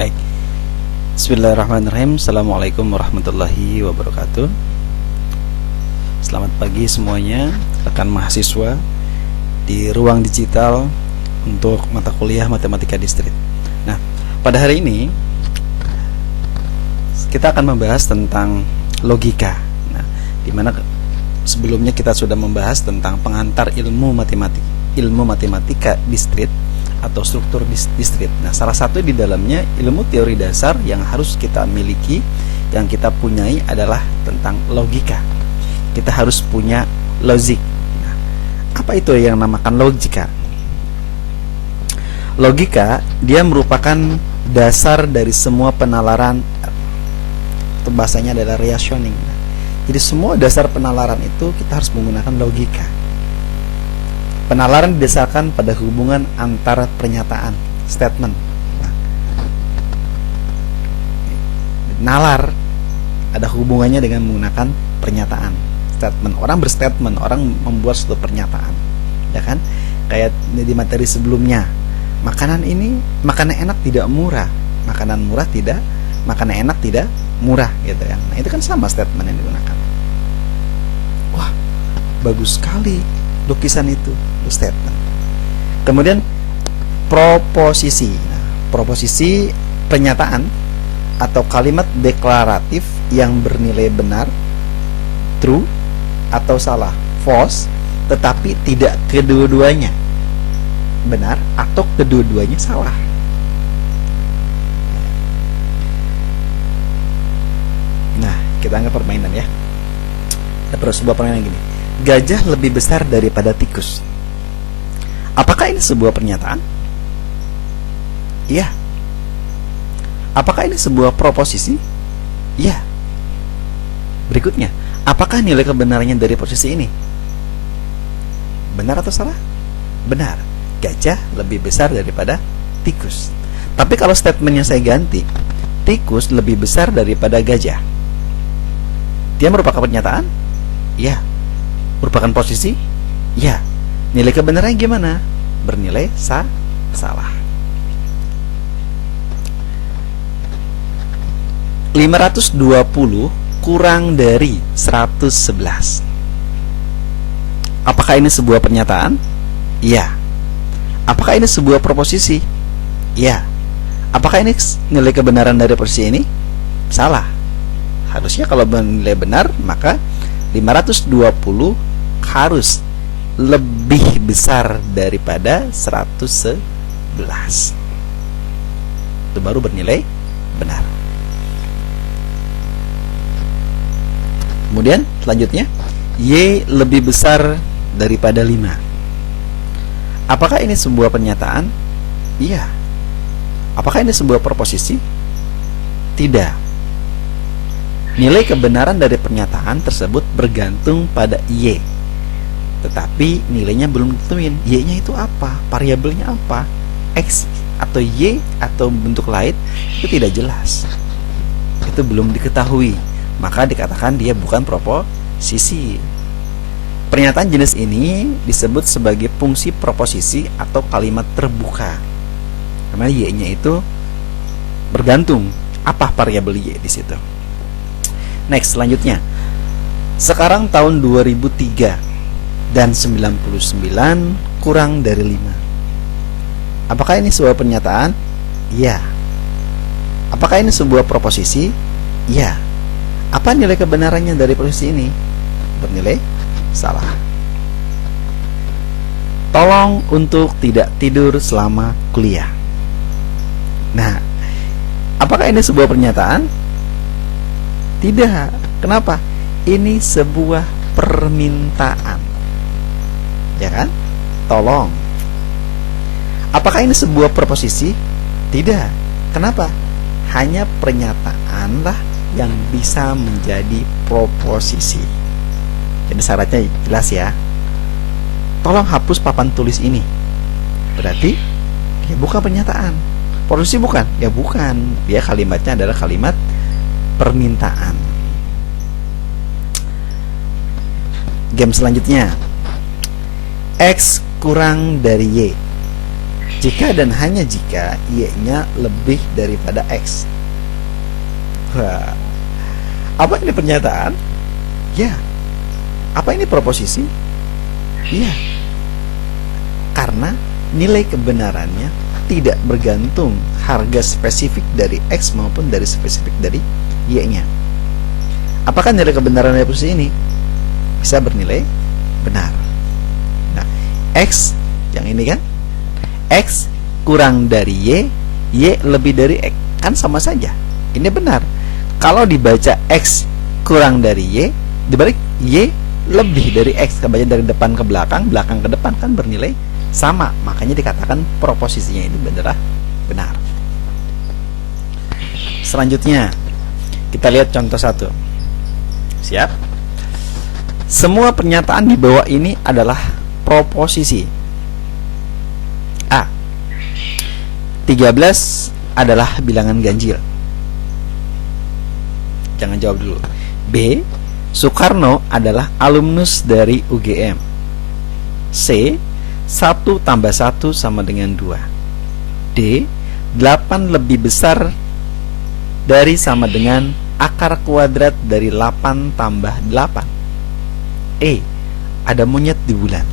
Baik. Bismillahirrahmanirrahim. Assalamualaikum warahmatullahi wabarakatuh. Selamat pagi semuanya, rekan mahasiswa di ruang digital untuk mata kuliah Matematika Distrit. Nah, pada hari ini kita akan membahas tentang logika. Nah, di mana sebelumnya kita sudah membahas tentang pengantar ilmu matematika distrit atau struktur distrit. Nah, salah satu di dalamnya ilmu teori dasar yang harus kita miliki, yang kita punyai adalah tentang logika. Kita harus punya logik. Nah, apa itu yang namakan logika? Logika dia merupakan dasar dari semua penalaran, atau bahasanya adalah reasoning. Nah, jadi semua dasar penalaran itu kita harus menggunakan logika. Penalaran didasarkan pada hubungan antara pernyataan, statement. Nah, nalar ada hubungannya dengan menggunakan pernyataan, statement. Orang berstatement, orang membuat suatu pernyataan, ya kan? Kayak di materi sebelumnya, makanan enak tidak murah, makanan enak tidak murah, gitu ya. Nah, itu kan sama statement yang digunakan. Wah, bagus sekali lukisan itu statement. Kemudian proposisi. Nah, proposisi pernyataan atau kalimat deklaratif yang bernilai benar, true, atau salah, false, tetapi tidak kedua-duanya benar atau kedua-duanya salah. Nah, kita anggap permainan ya. Ada sebuah permainan gini. Gajah lebih besar daripada tikus. Apakah ini sebuah pernyataan? Iya. Apakah ini sebuah proposisi? Iya. Berikutnya, apakah nilai kebenarannya dari posisi ini? Benar atau salah? Benar. Gajah lebih besar daripada tikus. Tapi kalau statementnya saya ganti, tikus lebih besar daripada gajah, dia merupakan pernyataan? Iya. Merupakan posisi? Ya. Nilai kebenarannya gimana? Bernilai salah. 520 kurang dari 111. Apakah ini sebuah pernyataan? Ya. Apakah ini sebuah proposisi? Ya. Apakah ini nilai kebenaran dari posisi ini? Salah. Harusnya kalau nilai benar, maka 520 harus lebih besar daripada 111. Itu baru bernilai benar. Kemudian selanjutnya, Y lebih besar daripada 5. Apakah ini sebuah pernyataan? Iya. Apakah ini sebuah proposisi? Tidak. Nilai kebenaran dari pernyataan tersebut bergantung pada Y, tetapi nilainya belum ditentuin. Y-nya itu apa? Variabelnya apa? X atau Y atau bentuk lain? Itu tidak jelas. Itu belum diketahui. Maka dikatakan dia bukan proposisi. Pernyataan jenis ini disebut sebagai fungsi proposisi atau kalimat terbuka. Karena Y-nya itu bergantung. Apa variabel Y di situ? Next, selanjutnya. Sekarang tahun 2003 dan 99 kurang dari 5. Apakah ini sebuah pernyataan? Ya. Apakah ini sebuah proposisi? Ya. Apa nilai kebenarannya dari posisi ini? Bernilai salah. Tolong untuk tidak tidur selama kuliah. Nah, apakah ini sebuah pernyataan? Tidak. Kenapa? Ini sebuah permintaan. Ya kan? Tolong. Apakah ini sebuah proposisi? Tidak. Kenapa? Hanya pernyataanlah yang bisa menjadi proposisi. Jadi syaratnya jelas ya. Tolong hapus papan tulis ini. Berarti ya bukan pernyataan. Proposisi bukan? Ya bukan. Dia kalimatnya adalah kalimat permintaan. Game selanjutnya, X kurang dari Y. Jika dan hanya jika Y-nya lebih daripada X. Wah, apa ini pernyataan? Ya. Apa ini proposisi? Ya. Karena nilai kebenarannya tidak bergantung harga spesifik dari X maupun dari spesifik dari Y-nya. Apakah nilai kebenaran dari posisi ini bisa bernilai benar? Nah, X yang ini kan, X kurang dari Y, Y lebih dari X, kan sama saja. Ini benar. Kalau dibaca X kurang dari Y, dibalik Y lebih dari X, kebaca dari depan ke belakang, belakang ke depan, kan bernilai sama. Makanya dikatakan proposisinya ini benar. Selanjutnya kita lihat contoh 1. Siap? Semua pernyataan di bawah ini adalah proposisi. A. 13 adalah bilangan ganjil. Jangan jawab dulu. B. Soekarno adalah alumnus dari UGM. C. 1 tambah 1 sama dengan 2. D. 8 lebih besar dari sama dengan akar kuadrat dari 8 tambah 8. E. Ada monyet di bulan.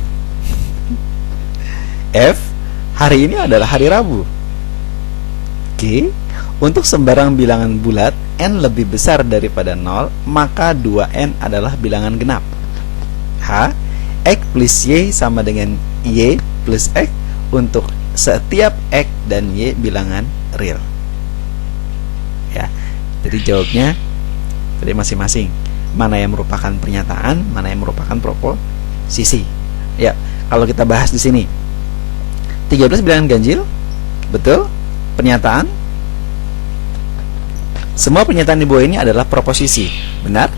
F. Hari ini adalah hari Rabu. G. Untuk sembarang bilangan bulat n lebih besar daripada 0, maka 2n adalah bilangan genap. H. X plus Y sama dengan Y plus X untuk setiap X dan Y bilangan real. Ya, jadi jawabnya dari masing-masing. Mana yang merupakan pernyataan, mana yang merupakan proposisi. Ya, kalau kita bahas di sini 13 bilangan ganjil, betul? Pernyataan. Semua pernyataan di bawah ini adalah proposisi, benar?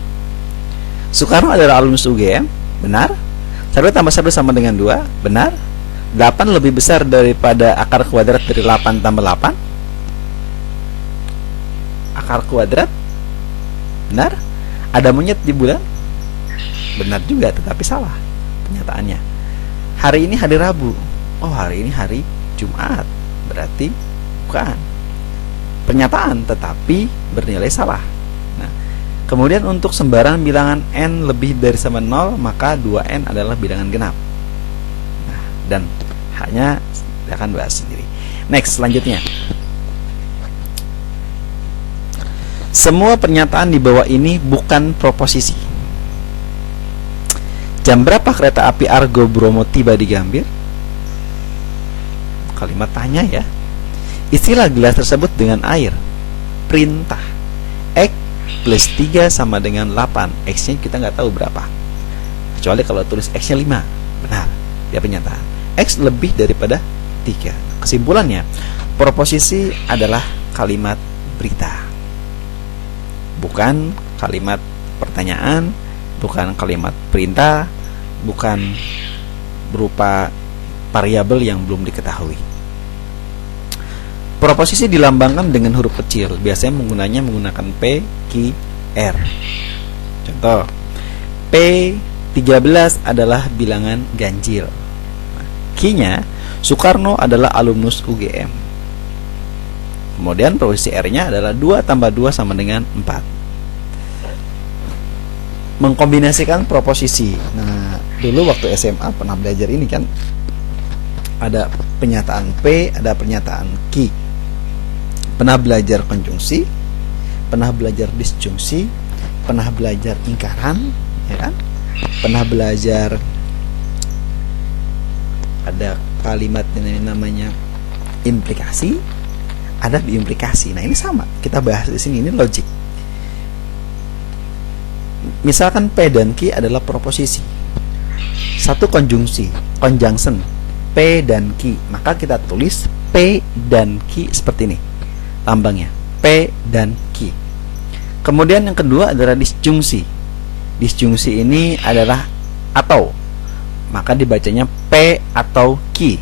Soekarno adalah alumnus UGM, benar? 1 tambah 1 sama dengan 2, benar? 8 lebih besar daripada akar kuadrat dari 8 tambah 8. Akar kuadrat, benar? Ada monyet di bulan, benar juga, tetapi salah pernyataannya. Hari ini hari Rabu. Oh, hari ini hari Jumat, berarti bukan pernyataan, tetapi bernilai salah. Nah, kemudian untuk sembarang bilangan n lebih dari sama 0, maka 2n adalah bilangan genap. Nah, dan hanya kita akan bahas sendiri. Next, selanjutnya. Semua pernyataan di bawah ini bukan proposisi. Jam berapa kereta api Argo Bromo tiba di Gambir? Kalimat tanya ya. Istilah gelas tersebut dengan air. Perintah. X plus 3 sama dengan 8. X-nya kita nggak tahu berapa. Kecuali kalau tulis X-nya 5. Benar, dia pernyataan. X lebih daripada 3. Kesimpulannya, proposisi adalah kalimat berita, bukan kalimat pertanyaan, bukan kalimat perintah, bukan berupa variabel yang belum diketahui. Proposisi dilambangkan dengan huruf kecil, biasanya menggunakan P, Q, R. Contoh, P13 adalah bilangan ganjil. Q-nya, Soekarno adalah alumnus UGM. Kemudian proposisi R-nya adalah 2 tambah 2 sama dengan 4. Mengkombinasikan proposisi. Nah, dulu waktu SMA pernah belajar ini kan, ada pernyataan P, ada pernyataan Q. Pernah belajar konjungsi, pernah belajar disjungsi, pernah belajar ingkaran, ya kan? Pernah belajar ada kalimat yang namanya implikasi, ada biimplikasi. Nah, ini sama. Kita bahas di sini, ini logik. Misalkan P dan Q adalah proposisi. Satu konjungsi, conjunction, P dan Q. Maka kita tulis P dan Q seperti ini. Lambangnya P dan Q. Kemudian yang kedua adalah disjungsi. Disjungsi ini adalah atau, maka dibacanya P atau Q.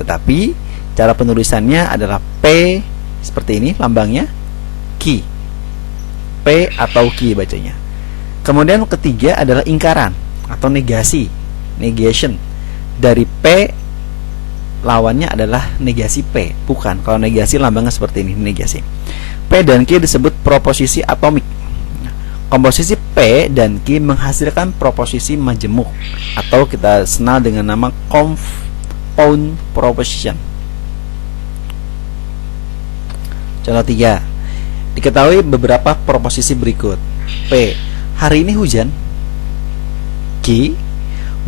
Tetapi cara penulisannya adalah P seperti ini lambangnya, Q. P atau Q bacanya. Kemudian ketiga adalah ingkaran atau negasi, negation. Dari P lawannya adalah negasi P. Bukan, kalau negasi lambangnya seperti ini, negasi. P dan Q disebut proposisi atomik. Komposisi P dan Q menghasilkan proposisi majemuk, atau kita kenal dengan nama compound proposition. Contoh 3. Diketahui beberapa proposisi berikut. P. Hari ini hujan. Q.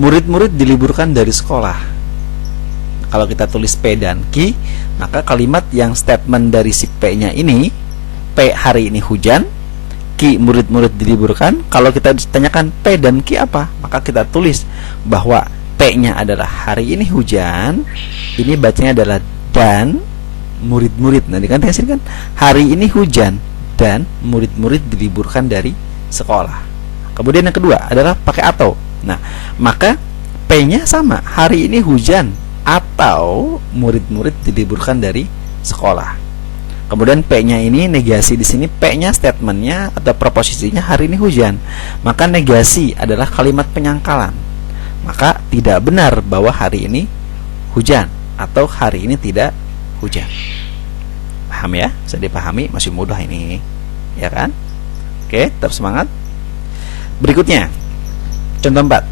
Murid-murid diliburkan dari sekolah. Kalau kita tulis P dan Q, maka kalimat yang statement dari si P-nya ini, P hari ini hujan, Q murid-murid diliburkan. Kalau kita ditanyakan P dan Q apa, maka kita tulis bahwa P-nya adalah hari ini hujan, ini bacanya adalah dan murid-murid. Nanti kan kan hari ini hujan dan murid-murid diliburkan dari sekolah. Kemudian yang kedua adalah pakai atau. Nah, maka P-nya sama, hari ini hujan atau murid-murid diliburkan dari sekolah. Kemudian P-nya ini negasi, di sini P-nya statementnya atau proposisinya hari ini hujan. Maka negasi adalah kalimat penyangkalan. Maka tidak benar bahwa hari ini hujan atau hari ini tidak hujan. Paham ya? Bisa dipahami, masih mudah ini, ya kan? Oke, tetap semangat. Berikutnya, contoh 4.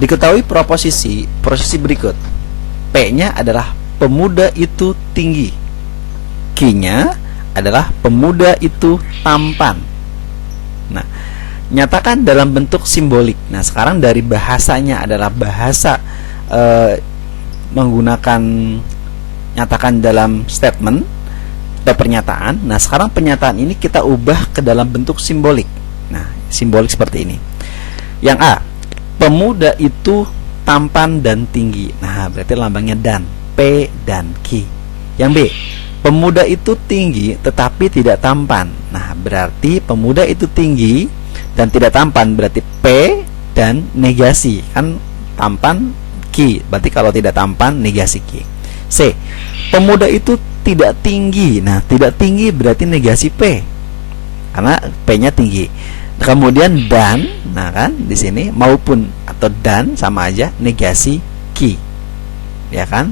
Diketahui proposisi berikut. P-nya adalah pemuda itu tinggi. Q-nya adalah pemuda itu tampan. Nah, nyatakan dalam bentuk simbolik. Nah, sekarang dari bahasanya adalah bahasa menggunakan nyatakan dalam statement atau pernyataan. Nah, sekarang pernyataan ini kita ubah ke dalam bentuk simbolik. Nah, simbolik seperti ini. Yang A, pemuda itu tampan dan tinggi. Nah, berarti lambangnya dan, P dan Q. Yang B, pemuda itu tinggi tetapi tidak tampan. Nah, berarti pemuda itu tinggi dan tidak tampan, berarti P dan negasi. Kan tampan Q, berarti kalau tidak tampan negasi Q. C, pemuda itu tidak tinggi. Nah, tidak tinggi berarti negasi P, karena P-nya tinggi. Kemudian dan, nah kan di sini maupun atau dan sama aja negasi Q, ya kan?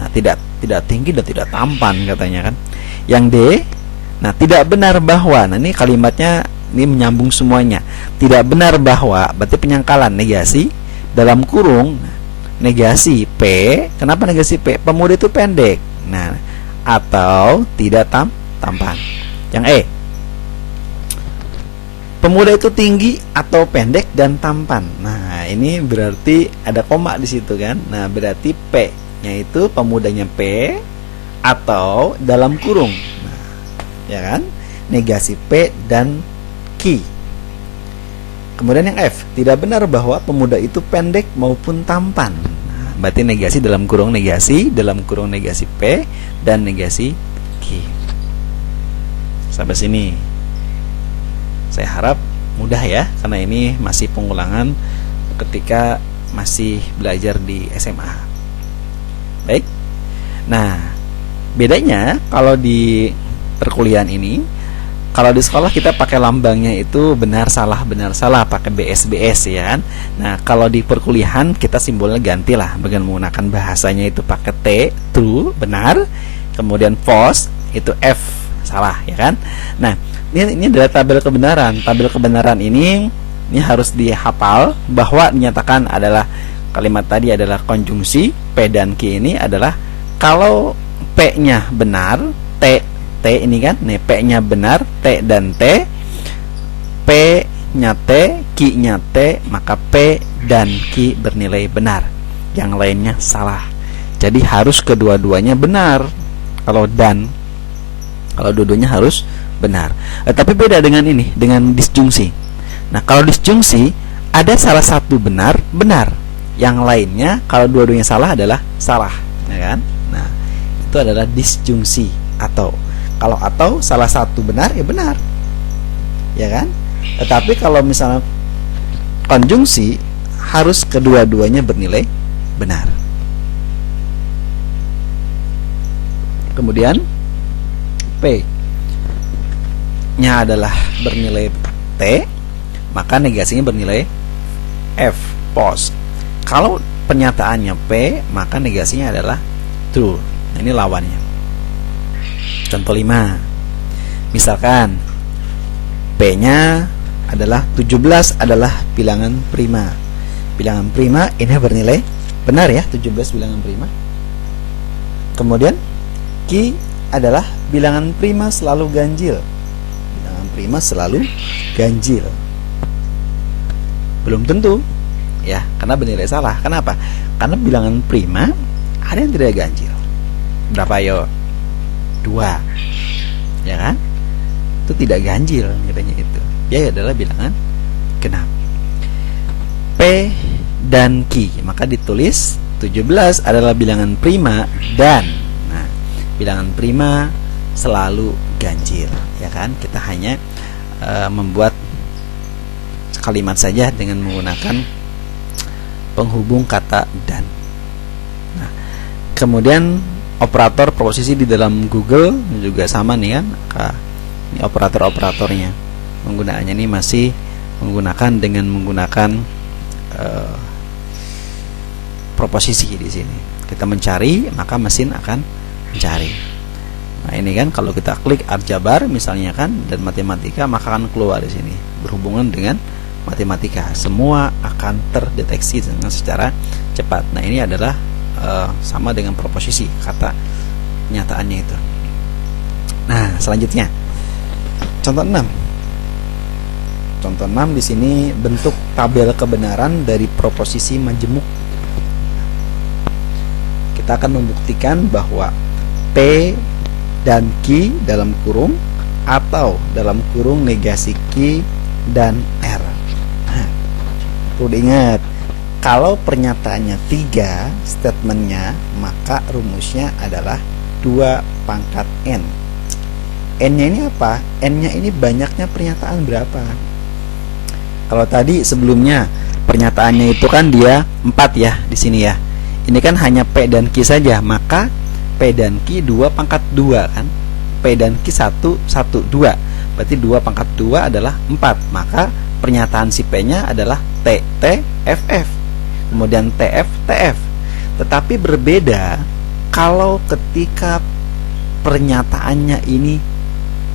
Nah, tidak tinggi dan tidak tampan katanya kan. Yang D, nah tidak benar bahwa. Nah, ini kalimatnya ini menyambung semuanya. Tidak benar bahwa berarti penyangkalan, negasi dalam kurung negasi P. Kenapa negasi P? Pemuda itu pendek. Nah, atau tidak tampan. Yang E, pemuda itu tinggi atau pendek dan tampan. Nah, ini berarti ada koma di situ kan. Nah, berarti P-nya itu pemudanya P atau dalam kurung. Nah, ya kan? Negasi P dan Q. Kemudian yang F, tidak benar bahwa pemuda itu pendek maupun tampan. Nah, berarti negasi dalam kurung negasi P dan negasi Q. Sampai sini saya harap mudah ya, karena ini masih pengulangan ketika masih belajar di SMA. Baik. Nah, bedanya kalau di perkuliahan ini, kalau di sekolah kita pakai lambangnya itu benar salah pakai BS ya kan. Nah, kalau di perkuliahan kita simbolnya gantilah, dengan menggunakan bahasanya itu pakai T, true, benar. Kemudian false itu F, salah ya kan. Nah, ini adalah tabel kebenaran. Tabel kebenaran ini harus dihafal bahwa dinyatakan adalah kalimat tadi adalah konjungsi. P dan Q ini adalah kalau P-nya benar, T ini kan, nih P-nya benar, T dan T, P-nya T, Q-nya T, maka P dan Q bernilai benar. Yang lainnya salah. Jadi harus kedua-duanya benar. Kalau dua-duanya harus benar. Tapi beda dengan ini, dengan disjungsi. Nah, kalau disjungsi ada salah satu benar, yang lainnya kalau dua-duanya salah adalah salah, ya kan? Nah, itu adalah disjungsi. Kalau atau salah satu benar, ya benar, ya kan? Tetapi kalau misalnya konjungsi harus kedua-duanya bernilai benar. Kemudian P-nya adalah bernilai T, maka negasinya bernilai F, false. Kalau pernyataannya P, maka negasinya adalah true. Nah, ini lawannya. Contoh 5. Misalkan P-nya adalah 17 adalah bilangan prima. Bilangan prima ini bernilai benar ya, 17 bilangan prima. Kemudian Q adalah bilangan prima selalu ganjil. Bilangan prima selalu ganjil. Belum tentu ya, karena bernilai salah. Kenapa? Karena bilangan prima ada yang tidak ganjil. Berapa yo? 2. Ya kan? Itu tidak ganjil nilainya itu. Dia adalah bilangan genap. P dan Q, maka ditulis 17 adalah bilangan prima dan, nah, bilangan prima selalu ganjil, ya kan? Kita hanya membuat kalimat saja dengan menggunakan penghubung kata dan. Nah, kemudian operator proposisi di dalam Google juga sama nih kan. Ini operator-operatornya. Penggunaannya ini masih menggunakan proposisi di sini. Kita mencari, maka mesin akan mencari. Nah, ini kan kalau kita klik aljabar misalnya kan dan matematika, maka akan keluar di sini berhubungan dengan matematika. Semua akan terdeteksi dengan secara cepat. Nah, ini adalah sama dengan proposisi, kata nyataannya itu. Nah, selanjutnya contoh 6. Contoh 6 di sini bentuk tabel kebenaran dari proposisi majemuk. Kita akan membuktikan bahwa P dan Q dalam kurung atau dalam kurung negasi Q dan R. Nah, perlu diingat, kalau pernyataannya 3 statementnya, maka rumusnya adalah 2 pangkat N. N-nya ini apa? N-nya ini banyaknya pernyataan berapa? Kalau tadi sebelumnya pernyataannya itu kan dia 4 ya di sini ya. Ini kan hanya P dan Q saja, maka P dan Q 2 pangkat 2 kan. P dan Q 1, 1, 2. Berarti 2 pangkat 2 adalah 4. Maka pernyataan si P-nya adalah T, T, F, F. Kemudian TF, TF. Tetapi berbeda kalau ketika pernyataannya ini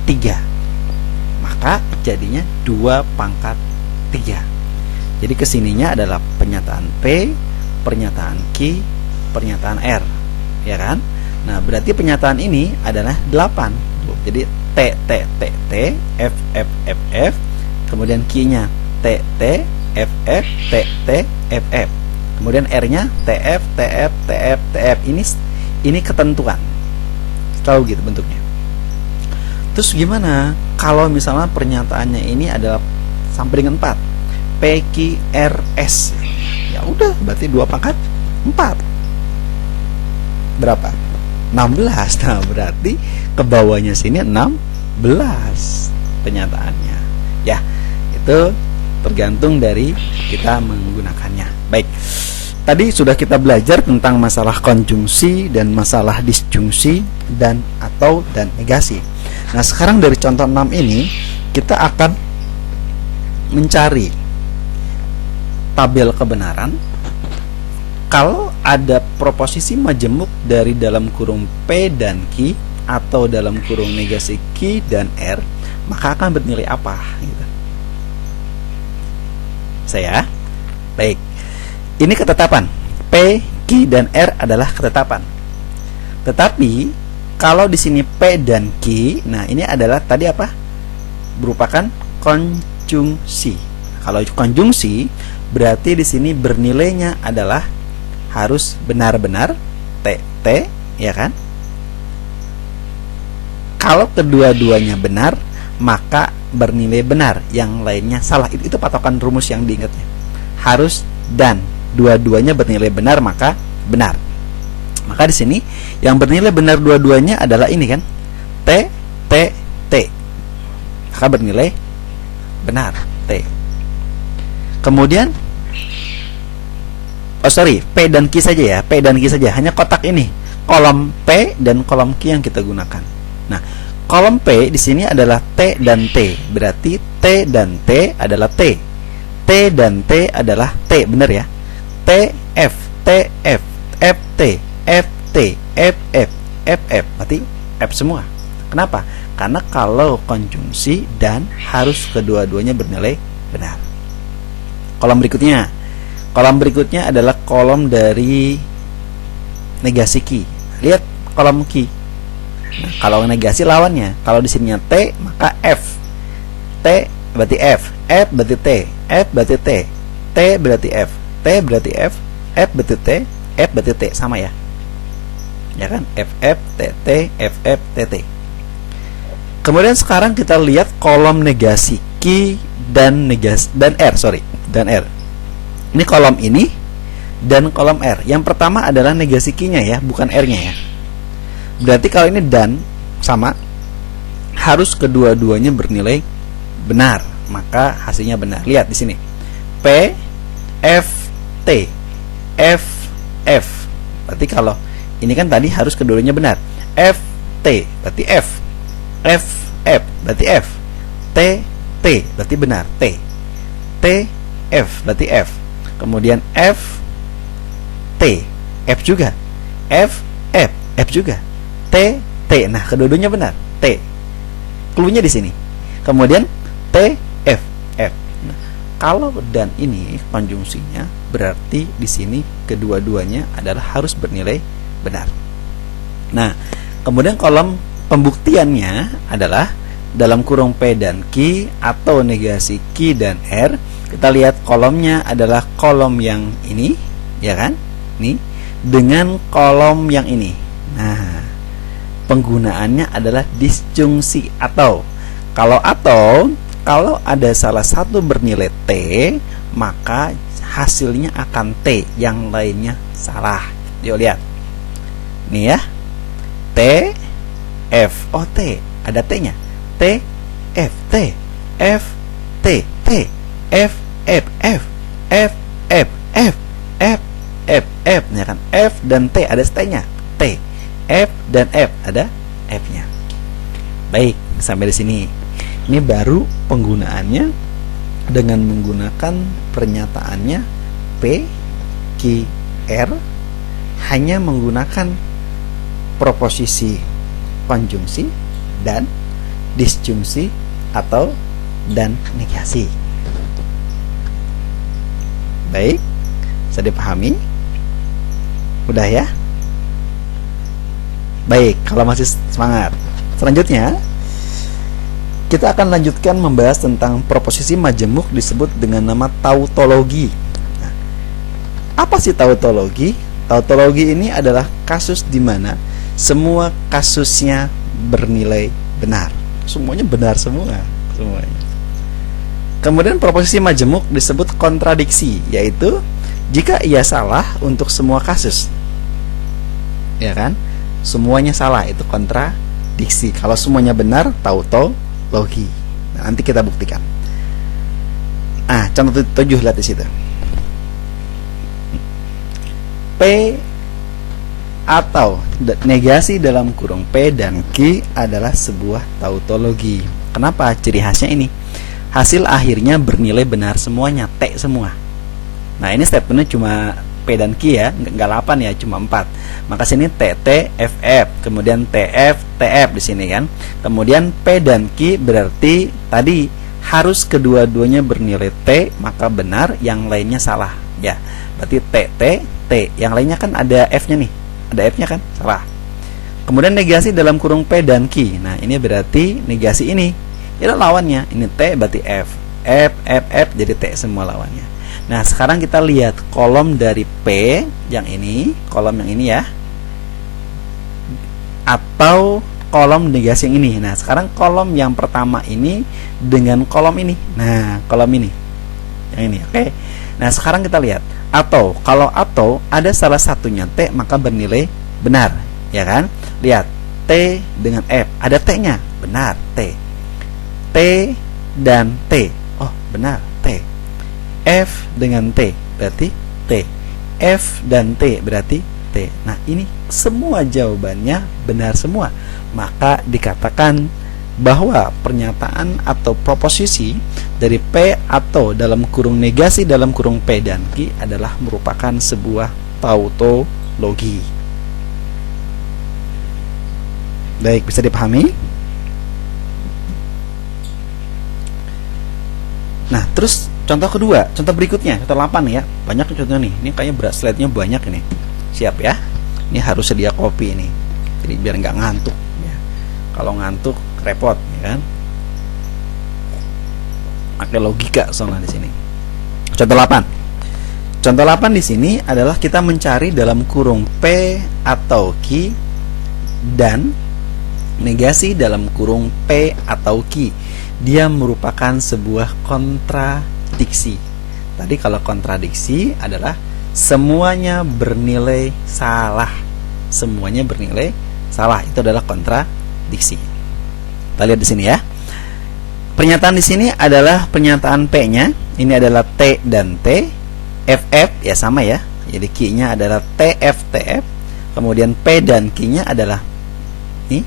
3, maka jadinya 2 pangkat 3. Jadi kesininya adalah pernyataan P, pernyataan Q, pernyataan R, ya kan? Nah, berarti pernyataan ini adalah 8. Jadi T, T, T, T, F, F, F, F. Kemudian Q-nya T, T, F, F, T, T, F, F. Kemudian R-nya TF, TF, TF, TF. Ini ketentuan. Tahu gitu bentuknya. Terus gimana kalau misalnya pernyataannya ini adalah sampai dengan 4? PQRS. Ya udah, berarti 2 pangkat 4. Berapa? 16. Nah, berarti ke bawahnya sini 16 penyataannya. Ya, itu tergantung dari kita menggunakannya. Baik. Tadi sudah kita belajar tentang masalah konjungsi dan masalah disjungsi dan atau dan negasi. Nah, sekarang dari contoh 6 ini kita akan mencari tabel kebenaran kalau ada proposisi majemuk dari dalam kurung P dan Q atau dalam kurung negasi Q dan R, maka akan bernilai apa gitu. Saya baik. Ini ketetapan. P, Q, dan R adalah ketetapan. Tetapi kalau di sini P dan Q, nah ini adalah tadi apa? Merupakan konjungsi. Kalau konjungsi berarti di sini bernilainya adalah harus benar-benar T, T, ya kan? Kalau kedua-duanya benar, maka bernilai benar. Yang lainnya salah. Itu patokan rumus yang diingatnya. Harus dan dua-duanya bernilai benar, maka benar. Maka di sini yang bernilai benar dua-duanya adalah ini kan, T, T, T. Maka bernilai benar T. Kemudian P dan Q saja ya, P dan Q saja. Hanya kotak ini, kolom P dan kolom Q yang kita gunakan. Nah, kolom P di sini adalah T dan T. Berarti T dan T adalah T. T dan T adalah T, benar ya? TF, TF, FT, FT, FF, FF, berarti F semua. Kenapa? Karena kalau konjungsi dan harus kedua-duanya bernilai benar. Kolom berikutnya adalah kolom dari negasi ki. Lihat kolom ki. Nah, kalau negasi lawannya, kalau di sininya T maka F. T berarti F, F berarti T, F berarti T, T berarti F, T berarti F, F berarti T, F berarti T, sama ya? Ya kan? F F T T, F F T T. Kemudian sekarang kita lihat kolom negasi ki dan R. Ini kolom ini dan kolom R. Yang pertama adalah negasi ki-nya ya, bukan R-nya ya. Berarti kalau ini dan sama, harus kedua-duanya bernilai benar, maka hasilnya benar. Lihat di sini. P F T F F. Berarti kalau ini kan tadi harus kedua-duanya benar. F T berarti F. F F berarti F. T T berarti benar. T T F berarti F. Kemudian F T F juga. F F F juga. T T. Nah, kedua-duanya benar. T. Cluenya di sini. Kemudian T F F. Nah, kalau dan ini konjungsinya berarti di sini kedua-duanya adalah harus bernilai benar. Nah, kemudian kolom pembuktiannya adalah dalam kurung P dan Q atau negasi Q dan R. Kita lihat kolomnya adalah kolom yang ini, ya kan? Nih, dengan kolom yang ini. Nah, penggunaannya adalah disjungsi atau. Kalau ada salah satu bernilai T, maka hasilnya akan T, yang lainnya salah. Yuk lihat. Nih ya. T F. Oh, T. Ada T-nya. T F T F T T F F F F F F F F F. Ya kan? F dan T ada T-nya. T. F dan F ada F-nya. Baik, sampai di sini. Ini baru penggunaannya dengan menggunakan pernyataannya P, Q, R, hanya menggunakan proposisi konjungsi dan disjungsi atau dan negasi. Baik, bisa dipahami? Udah ya? Baik, kalau masih semangat. Selanjutnya kita akan lanjutkan membahas tentang proposisi majemuk disebut dengan nama tautologi. Nah, apa sih tautologi? Tautologi ini adalah kasus di mana semua kasusnya bernilai benar. Semuanya benar semuanya. Kemudian proposisi majemuk disebut kontradiksi, yaitu jika ia salah untuk semua kasus. Ya kan? Semuanya salah, itu kontradiksi. Kalau semuanya benar, tautologi. Nah, nanti kita buktikan. Contoh 7 lihat di situ. P atau negasi dalam kurung P dan Q adalah sebuah tautologi. Kenapa? Ciri khasnya ini. Hasil akhirnya bernilai benar semuanya, T semua. Nah, ini statementnya cuma P dan Q ya, nggak 8 ya, cuma 4. Maka sini T T F F, kemudian T F T F di sini kan. Kemudian P dan Q berarti tadi harus kedua-duanya bernilai T, maka benar, yang lainnya salah. Ya, berarti T T T, yang lainnya kan ada F-nya nih. Ada F-nya kan? Salah. Kemudian negasi dalam kurung P dan Q. Nah, ini berarti negasi ini. Itu lawannya. Ini T berarti F. F, F, F jadi T semua lawannya. Nah, sekarang kita lihat kolom dari P yang ini, kolom yang ini ya. Atau kolom negasi yang ini. Nah, sekarang kolom yang pertama ini dengan kolom ini. Nah, kolom ini. Yang ini, oke. Nah, sekarang kita lihat. Kalau ada salah satunya T, maka bernilai benar, ya kan? Lihat, T dengan F, ada T-nya, benar, T. T dan T, oh benar, T. F dengan T, berarti T. F dan T, berarti T. Nah, ini semua jawabannya benar semua. Maka dikatakan bahwa pernyataan atau proposisi dari P atau dalam kurung negasi dalam kurung P dan Q adalah merupakan sebuah tautologi. Baik, bisa dipahami? Nah, terus contoh kedua, contoh berikutnya, contoh 8 ya. Banyak contohnya nih. Ini kayaknya berat slide-nya banyak ini. Siap ya? Ini harus sedia kopi ini. Jadi biar nggak ngantuk ya. Kalau ngantuk repot ya kan? Pakai logika soalnya di sini. Contoh 8. Contoh 8 di sini adalah kita mencari dalam kurung P atau Q dan negasi dalam kurung P atau Q. Dia merupakan sebuah kontradiksi. Tadi kalau kontradiksi adalah semuanya bernilai salah. Semuanya bernilai salah. Itu adalah kontradiksi. Kita lihat di sini ya. Pernyataan di sini adalah pernyataan P-nya. Ini adalah T dan T. FF ya sama ya. Jadi Q-nya adalah TF. Kemudian P dan Q-nya adalah ini.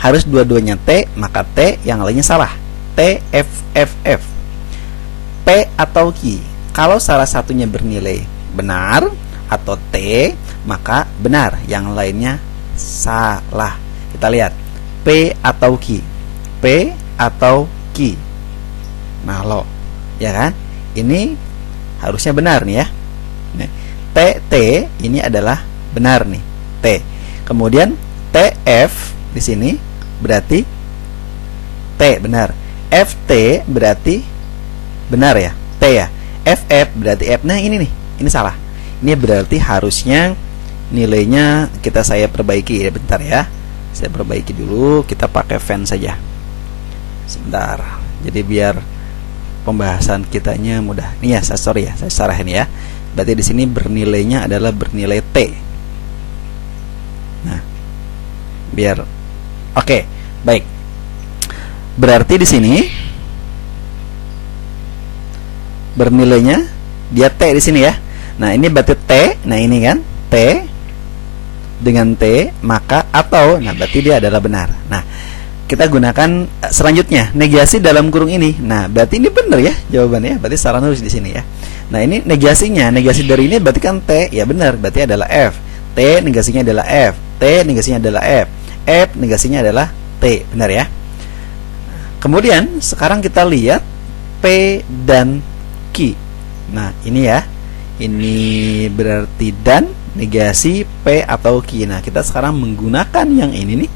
Harus dua-duanya T, maka T yang lainnya salah. TFFF. P atau Q. Kalau salah satunya bernilai benar atau T, maka benar, yang lainnya salah. Kita lihat P atau Q. P atau Q. Nah, lo, ya kan? Ini harusnya benar nih ya. TT ini adalah benar nih, T. Kemudian TF di sini berarti T benar. FT berarti benar ya, T ya. FF berarti F. Nah, ini nih, ini salah. Ini berarti harusnya nilainya saya perbaiki ya, bentar ya. Saya perbaiki dulu, kita pakai fan saja. Sebentar. Jadi biar pembahasan kitanya mudah. Nih ya, saya sarahin ya. Berarti di sini bernilainya adalah bernilai T. Nah, biar oke, baik. Berarti di sini bernilainya dia T di sini ya. Nah, ini berarti T. Nah, ini kan T dengan T, maka atau, nah berarti dia adalah benar. Nah, kita gunakan selanjutnya negasi dalam kurung ini. Nah, berarti ini benar ya jawabannya. Berarti salah nulis di sini ya. Nah, ini negasinya. Negasi dari ini berarti kan T. Ya benar, berarti adalah F. T negasinya adalah F. T negasinya adalah F. F negasinya adalah T. Benar ya? Kemudian sekarang kita lihat P dan Q. Nah, ini ya. Ini berarti dan negasi P atau Q. Nah, kita sekarang menggunakan yang ini nih.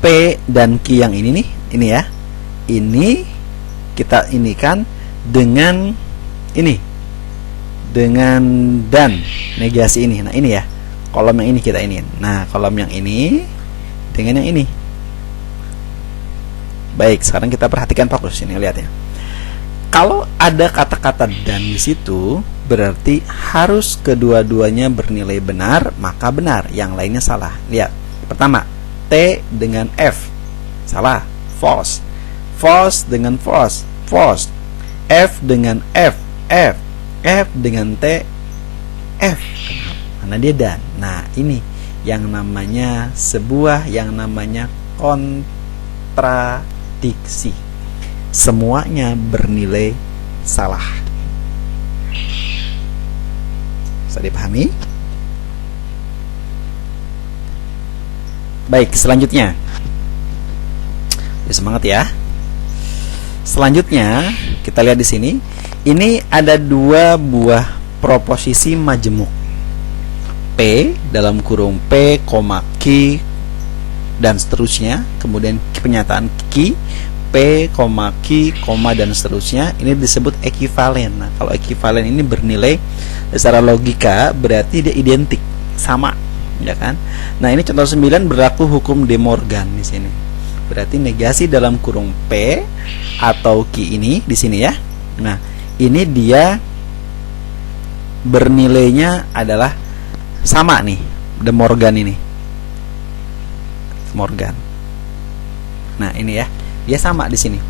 P dan Q yang ini nih. Ini ya. Ini kita inikan dengan ini. Dengan dan negasi ini. Nah, ini ya. Kolom yang ini kita ini. Nah, kolom yang ini dengan yang ini. Baik, sekarang kita perhatikan fokus ini, lihat ya. Kalau ada kata-kata dan di situ, berarti harus kedua-duanya bernilai benar, maka benar, yang lainnya salah. Lihat. Pertama, T dengan F. Salah, false. False dengan false, false. F dengan F, F. F dengan T, F. Karena dia dan. Nah, ini yang namanya yang namanya kontradiksi. Semuanya bernilai salah. Bisa dipahami? Baik, selanjutnya. Semangat ya. Selanjutnya kita lihat di sini. Ini ada dua buah proposisi majemuk. P dalam kurung P, Q dan seterusnya. Kemudian pernyataan Q, P, Q, dan seterusnya. Ini disebut ekivalen. Nah, kalau ekivalen ini bernilai secara logika berarti dia identik, sama, ya kan? Nah, ini contoh 9 berlaku hukum De Morgan di sini. Berarti negasi dalam kurung P atau Q ini di sini ya. Nah, ini dia bernilainya adalah sama nih, De Morgan ini. Morgan. Nah, ini ya. Dia sama di sini.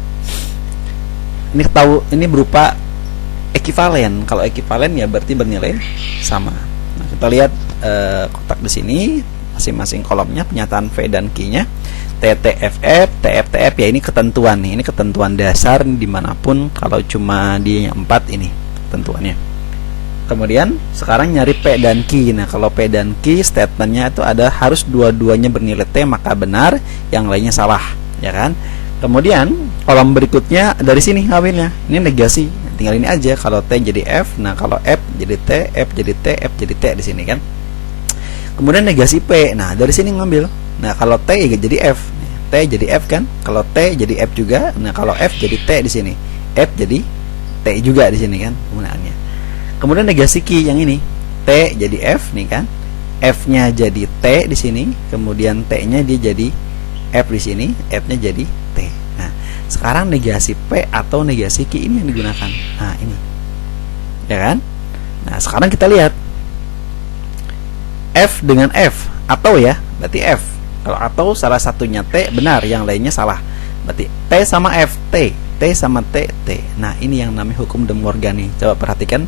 Ini berupa ekivalen. Kalau ekivalen ya berarti bernilai sama. Nah, kita lihat kotak di sini masing-masing kolomnya pernyataan V dan Q-nya. TTFF, TFTF ya, ini ketentuan nih. Ini ketentuan dasar dimanapun. Kalau cuma dia yang 4 ini ketentuannya. Kemudian sekarang nyari P dan Q. Nah, kalau P dan Q statementnya itu ada harus dua-duanya bernilai T maka benar, yang lainnya salah, ya kan? Kemudian kolom berikutnya dari sini ngambilnya. Ini negasi. Tinggal ini aja, kalau T jadi F, nah kalau F jadi T, F jadi T, F jadi T di sini kan. Kemudian negasi P. Nah, dari sini ngambil. Nah, kalau T ya jadi F. T jadi F kan? Kalau T jadi F juga. Nah, kalau F jadi T di sini. F jadi T juga di sini kan penggunaannya. Kemudian negasi Q yang ini, T jadi F nih kan, F-nya jadi T di sini, kemudian T-nya dia jadi F di sini, F-nya jadi T. Nah, sekarang negasi P atau negasi Q ini yang digunakan. Nah, ini, ya kan? Nah, sekarang kita lihat F dengan F atau ya, berarti F. Kalau atau salah satunya T benar, yang lainnya salah. Berarti T sama F, T sama T, T. Nah, ini yang namanya hukum De Morgan nih. Coba perhatikan.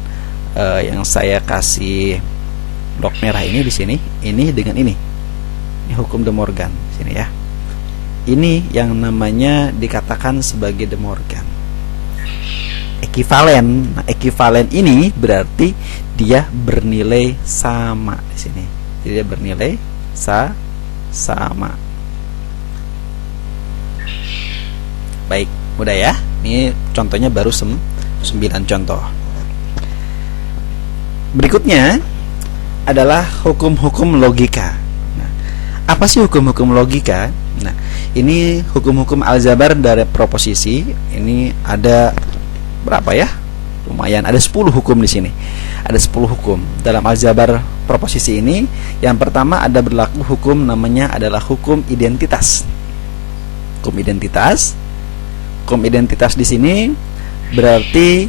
Yang saya kasih blok merah ini di sini, ini dengan ini hukum De Morgan di sini ya. Ini yang namanya dikatakan sebagai De Morgan ekivalen. Nah, ekivalen ini berarti dia bernilai sama di sini. Jadi dia bernilai sama. Baik, mudah ya. Ini contohnya baru 9 contoh. Berikutnya adalah hukum-hukum logika. Nah, apa sih hukum-hukum logika? Nah, ini hukum-hukum aljabar dari proposisi. Ini ada berapa ya? Lumayan, ada 10 hukum di sini. Ada 10 hukum dalam aljabar proposisi ini. Yang pertama ada berlaku hukum namanya adalah hukum identitas. Hukum identitas. Hukum identitas di sini berarti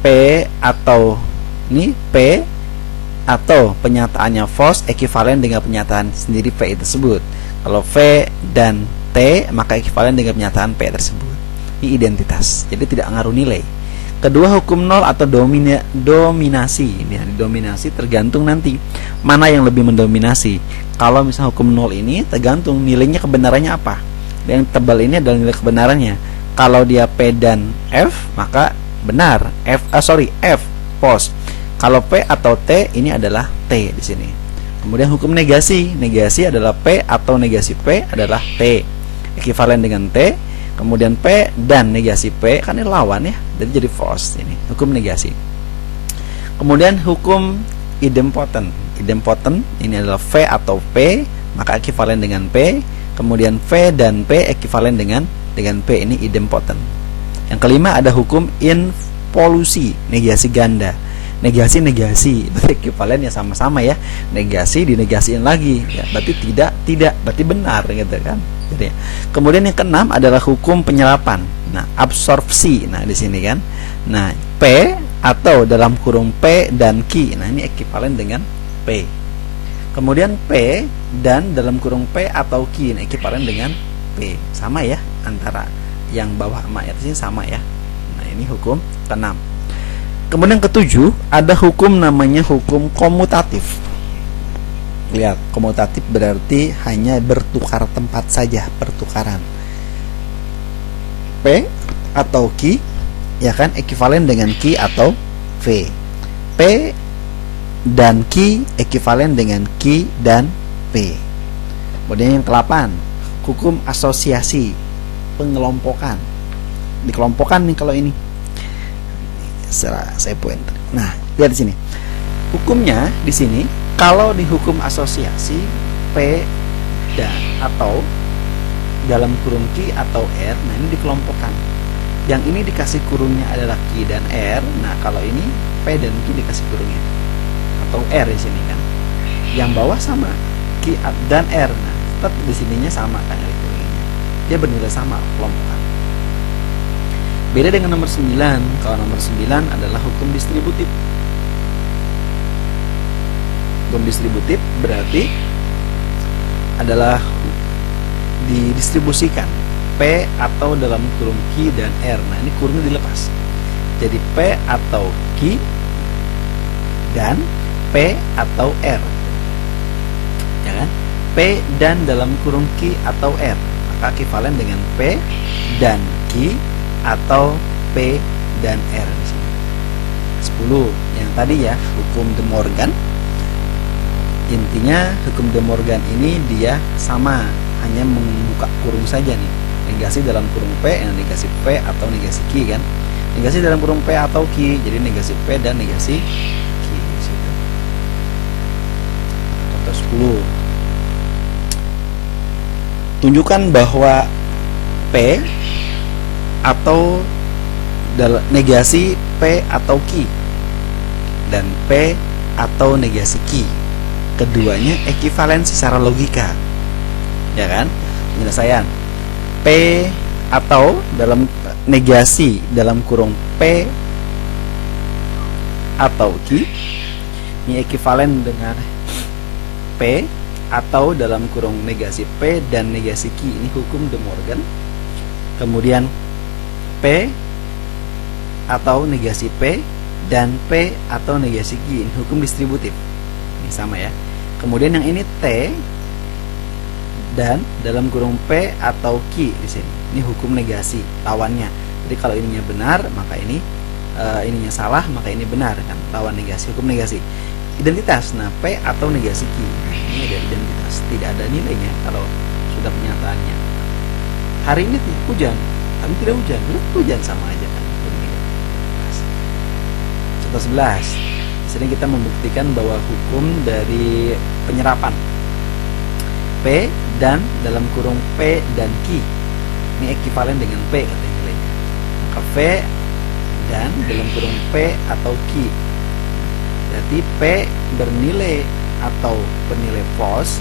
P atau ini P atau penyataannya false ekivalen dengan pernyataan sendiri P tersebut. Kalau V dan T maka ekivalen dengan pernyataan P tersebut. Ini identitas. Jadi tidak ngaruh nilai. Kedua hukum nol atau dominasi. Ini dominasi tergantung nanti mana yang lebih mendominasi. Kalau misalnya hukum nol ini tergantung nilainya kebenarannya apa. Yang tebal ini adalah nilai kebenarannya. Kalau dia P dan F maka benar. F false. Kalau P atau T ini adalah T di sini. Kemudian hukum negasi. Negasi adalah P atau negasi P adalah T. Ekivalen dengan T. Kemudian P dan negasi P kan ini lawan ya. Jadi false ini. Hukum negasi. Kemudian hukum idempotent. Idempotent ini adalah V atau P maka ekivalen dengan P. Kemudian V dan P ekivalen dengan P, ini idempotent. Yang kelima ada hukum involusi, negasi ganda. Negasi berarti ekivalen ya sama-sama ya. Negasi dinegasiin lagi ya, berarti tidak berarti benar gitu kan. Jadi kemudian yang keenam adalah hukum penyerapan. Nah, absorpsi. Nah, di sini kan. Nah, P atau dalam kurung P dan Q. Nah, ini ekivalen dengan P. Kemudian P dan dalam kurung P atau Q ini ekivalen dengan P. Sama ya, antara yang bawah sama atas ini sama ya. Nah, ini hukum keenam. Kemudian ketujuh ada hukum namanya hukum komutatif. Lihat, komutatif berarti hanya bertukar tempat saja, pertukaran. P atau Q ya kan ekivalen dengan Q atau V. P dan Q ekivalen dengan Q dan P. Kemudian yang ke-8, hukum asosiasi, pengelompokan. Dikelompokkan nih kalau ini. Saya pointer. Nah, lihat di sini. Hukumnya di sini kalau di hukum asosiasi P dan atau dalam kurung Q atau R, nah ini dikelompokkan. Yang ini dikasih kurungnya adalah Q dan R. Nah, kalau ini P dan Q dikasih kurungnya atau R di sini kan. Yang bawah sama Q dan R. Nah, tetap di sininya sama kan dari kurungnya. Dia bernilai sama kelompokan. Beda dengan nomor 9. Kalau nomor 9 adalah hukum distributif. Hukum distributif berarti adalah didistribusikan P atau dalam kurung Q dan R. Nah, ini kurungnya dilepas. Jadi P atau Q dan P atau R. Ya kan? P dan dalam kurung Q atau R. Maka ekivalen dengan P dan Q atau P dan R di sini. 10. Yang tadi ya, hukum De Morgan. Intinya hukum De Morgan ini dia sama, hanya membuka kurung saja nih. Negasi dalam kurung P, negasi P atau negasi Q kan. Negasi dalam kurung P atau Q, jadi negasi P dan negasi Q di situ. Contoh 10. Tunjukkan bahwa P atau negasi P atau Q dan P atau negasi Q, keduanya ekuivalen secara logika, ya kan? Penyelesaian P atau dalam negasi dalam kurung P atau Q ini ekuivalen dengan P atau dalam kurung negasi P dan negasi Q, ini hukum De Morgan. Kemudian P atau negasi P dan P atau negasi Q, ini hukum distributif. Ini sama ya. Kemudian yang ini T dan dalam kurung P atau Q di sini. Ini hukum negasi lawannya. Jadi kalau ininya benar, maka ini ininya salah, maka ini benar kan. Lawan negasi, hukum negasi. Identitas. Nah, P atau negasi Q. Nah, ini ada identitas. Tidak ada nilainya kalau sudah penyataannya. Hari ini hujan, tapi tidak hujan. Hujan sama aja kan. Contoh 11. Di sini kita membuktikan bahwa hukum dari penyerapan P dan dalam kurung P dan Q ini ekuivalen dengan P kata nilainya. Maka P dan dalam kurung P atau Q, berarti P bernilai atau bernilai false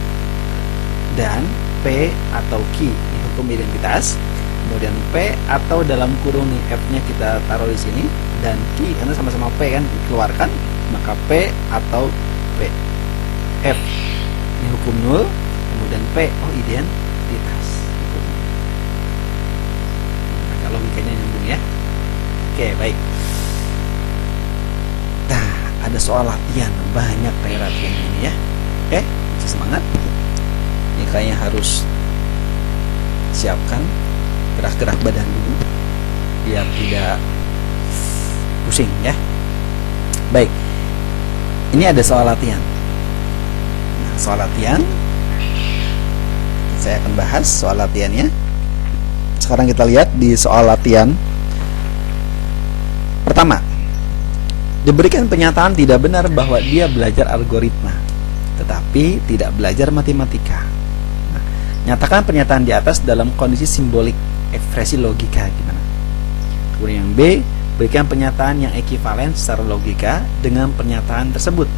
dan P atau Q, ini hukum identitas. Kemudian P atau dalam kurung nih F-nya kita taruh di sini dan Q karena sama-sama P kan dikeluarkan, maka P atau P F ini hukum nul. Kemudian P, oh identitas. Nah, logikanya nyambung ya. Oke, baik. Nah, ada soal latihan, banyak kayak latihan ini ya. Oke, masih semangat. Ini kayaknya harus siapkan gerak-gerak badan dulu biar tidak pusing ya. Baik. Ini ada soal latihan. Nah, soal latihan saya akan bahas soal latihannya. Sekarang kita lihat di soal latihan pertama. Diberikan pernyataan tidak benar bahwa dia belajar algoritma, tetapi tidak belajar matematika. Nah, nyatakan pernyataan di atas dalam kondisi simbolik ekspresi logika gimana? Kemudian yang B, berikan pernyataan yang ekuivalen secara logika dengan pernyataan tersebut.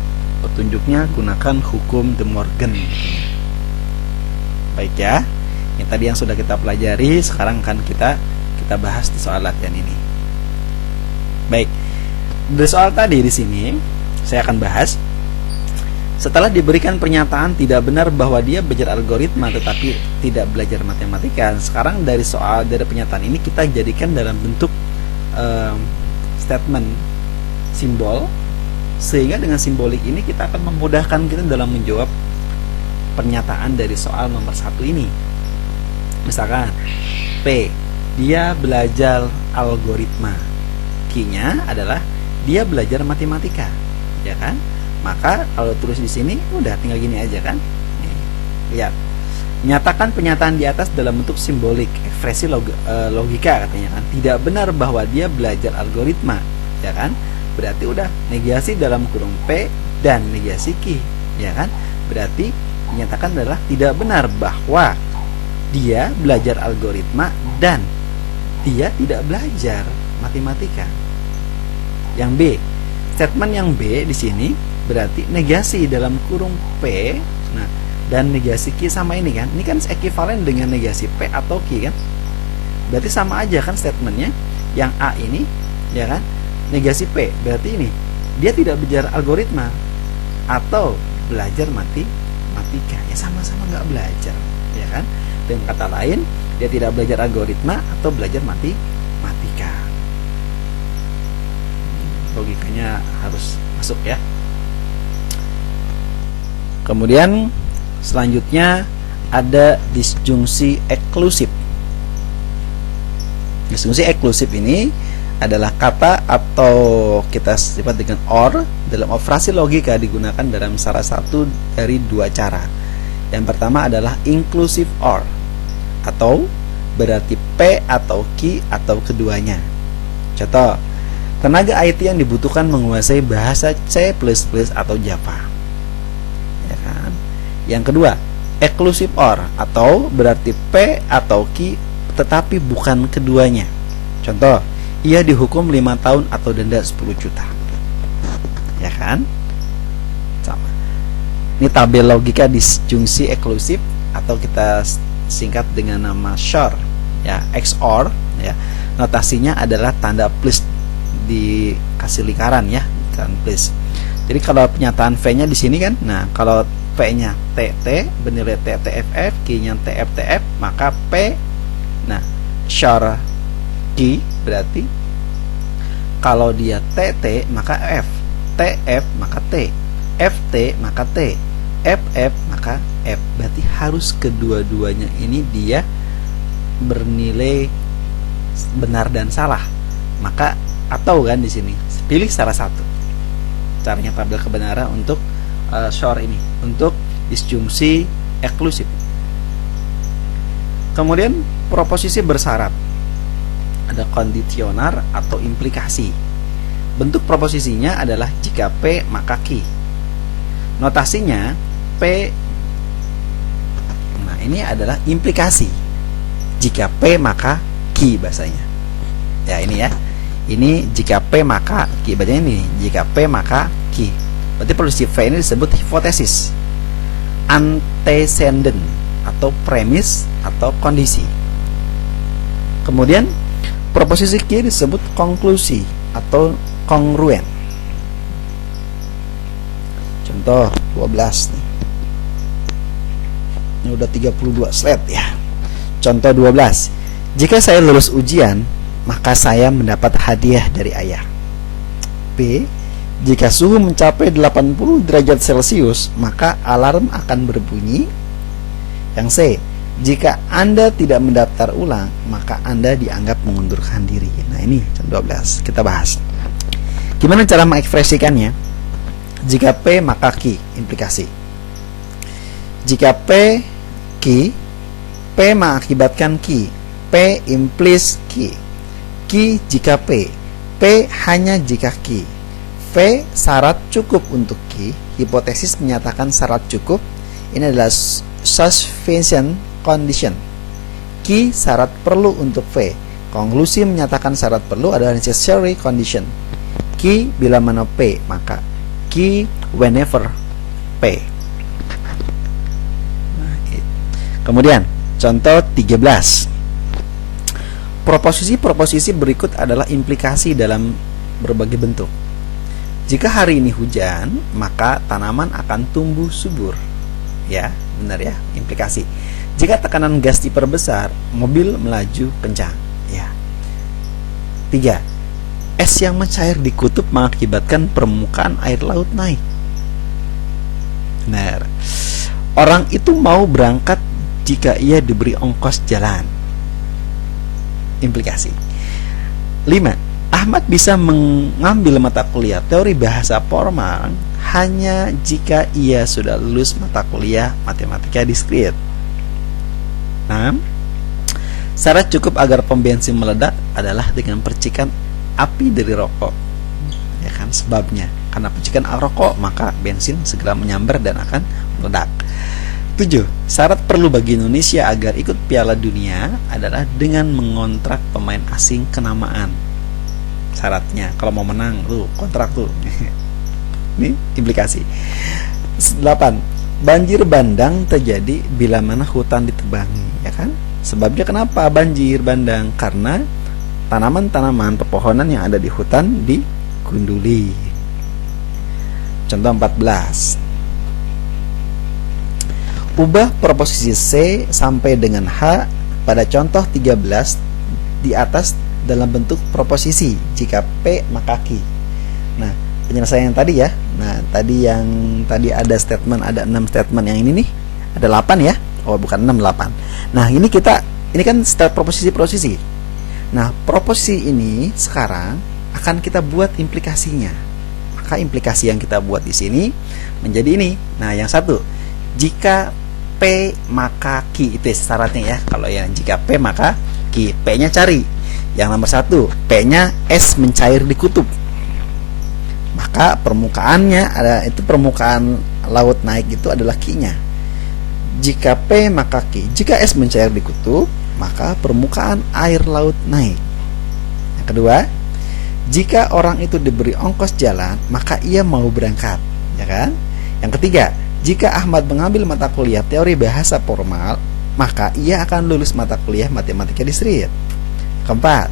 Petunjuknya gunakan hukum De Morgan. Baik ya, yang tadi yang sudah kita pelajari sekarang kan kita bahas di soal latihan ini. Baik, dari soal tadi di sini saya akan bahas. Setelah diberikan pernyataan tidak benar bahwa dia belajar algoritma tetapi tidak belajar matematika, sekarang dari pernyataan ini kita jadikan dalam bentuk statement simbol, sehingga dengan simbolik ini kita akan memudahkan kita dalam menjawab pernyataan dari soal nomor 1 ini. Misalkan P, dia belajar algoritma. Q-nya adalah dia belajar matematika, ya kan? Maka kalau tulis di sini udah tinggal gini aja kan? Nih, lihat. Nyatakan pernyataan di atas dalam bentuk simbolik, ekspresi logika katanya kan. Tidak benar bahwa dia belajar algoritma, ya kan? Berarti udah negasi dalam kurung P dan negasi Q, ya kan? Berarti dinyatakan adalah tidak benar bahwa dia belajar algoritma dan dia tidak belajar matematika. Yang B, statement yang B di sini berarti negasi dalam kurung P, nah dan negasi Q sama ini kan? Ini kan ekuivalen dengan negasi P atau Q kan? Berarti sama aja kan statementnya. Yang A ini, ya kan? Negasi P, berarti ini dia tidak belajar algoritma atau belajar matematika, ya sama-sama nggak belajar, ya kan? Dengan kata lain, dia tidak belajar algoritma atau belajar matematika. Logikanya harus masuk ya. Kemudian selanjutnya ada disjungsi eksklusif. Disjungsi eksklusif ini adalah kata atau kita sifat dengan or dalam operasi logika digunakan dalam salah satu dari dua cara. Yang pertama adalah inclusive or, atau berarti P atau Q atau keduanya. Contoh, tenaga IT yang dibutuhkan menguasai bahasa C++ atau Java. Ya kan? Yang kedua, exclusive or, atau berarti P atau Q tetapi bukan keduanya. Contoh, ia dihukum 5 tahun atau denda 10 juta. Ya kan? Sama. Ini tabel logika disjungsi eksklusif atau kita singkat dengan nama XOR, ya, XOR, ya. Notasinya adalah tanda plus dikasih lingkaran, ya, lingkaran plus. Jadi kalau pernyataan V-nya di sini kan, nah kalau P-nya TT, bernilai TTFF, Q-nya TFTF, maka P, nah XOR Q berarti kalau dia TT maka F, TF maka T, FT maka T, FF maka F. Berarti harus kedua-duanya ini dia bernilai benar dan salah. Maka atau kan di sini pilih salah satu. Caranya tabel kebenaran untuk XOR ini, untuk disjungsi eksklusif. Kemudian proposisi bersyarat. Ada kondisioner atau implikasi. Bentuk proposisinya adalah jika P maka Q. Notasinya P. Nah, ini adalah implikasi. Jika P maka Q bahasanya. Ya, ini ya. Ini jika P maka Q. Bacanya ini, jika P maka Q. Berarti proposisi V ini disebut hipotesis, antecedent atau premis atau kondisi. Kemudian proposisi Q disebut konklusi atau kongruen. Contoh 12 nih. Ini udah 32 slide ya. Contoh 12. Jika saya lulus ujian, maka saya mendapat hadiah dari ayah. B. Jika suhu mencapai 80 derajat Celcius, maka alarm akan berbunyi. Yang C. Jika Anda tidak mendaftar ulang, maka Anda dianggap mengundurkan diri. Nah, ini contoh 12. Kita bahas. Gimana cara mengekspresikannya? Jika P maka Q, implikasi. Jika P Q, P mengakibatkan Q. P implies Q. Q jika P. P hanya jika Q. V syarat cukup untuk Q. Hipotesis menyatakan syarat cukup. Ini adalah sufficient condition. Q syarat perlu untuk V. Konklusi menyatakan syarat perlu adalah necessary condition. Q bila mana P, maka Q whenever P. Kemudian contoh 13. Proposisi-proposisi berikut adalah implikasi dalam berbagai bentuk. Jika hari ini hujan, maka tanaman akan tumbuh subur. Ya, benar ya, implikasi. Jika tekanan gas diperbesar, mobil melaju kencang. Ya. 3. Es yang mencair di kutub mengakibatkan permukaan air laut naik. Benar. Orang itu mau berangkat jika ia diberi ongkos jalan. Implikasi. 5. Ahmad bisa mengambil mata kuliah teori bahasa formal hanya jika ia sudah lulus mata kuliah matematika diskrit. 6. Syarat cukup agar pom bensin meledak adalah dengan percikan api dari rokok. Ya kan, sebabnya karena percikan rokok maka bensin segera menyambar dan akan meledak. 7. Syarat perlu bagi Indonesia agar ikut Piala Dunia adalah dengan mengontrak pemain asing kenamaan. Syaratnya kalau mau menang tuh kontrak tuh. Ini implikasi. 8. Banjir bandang terjadi bila mana hutan ditebangi, ya kan? Sebabnya kenapa banjir bandang? Karena tanaman-tanaman pepohonan yang ada di hutan digunduli. Contoh 14. Ubah proposisi C sampai dengan H pada contoh 13 di atas dalam bentuk proposisi. Jika P maka Q. Nah, penyelesaian yang tadi ya. Nah, tadi ada statement, ada 6 statement. Yang ini nih ada 8 ya. Oh, bukan 6, 8. Nah, ini kan start proposisi. Nah, proposisi ini sekarang akan kita buat implikasinya. Maka implikasi yang kita buat di sini menjadi ini. Nah, yang satu, jika P maka Q, itu syaratnya ya. Kalau yang jika P maka Q, P-nya cari. Yang nomor satu, P-nya S mencair di kutub. Maka permukaannya ada itu permukaan laut naik itu adalah Q-nya. Jika P maka Q. Jika S mencair di kutub, maka permukaan air laut naik. Yang kedua, jika orang itu diberi ongkos jalan, maka ia mau berangkat, ya kan? Yang ketiga, jika Ahmad mengambil mata kuliah teori bahasa formal, maka ia akan lulus mata kuliah matematika discrete. Keempat,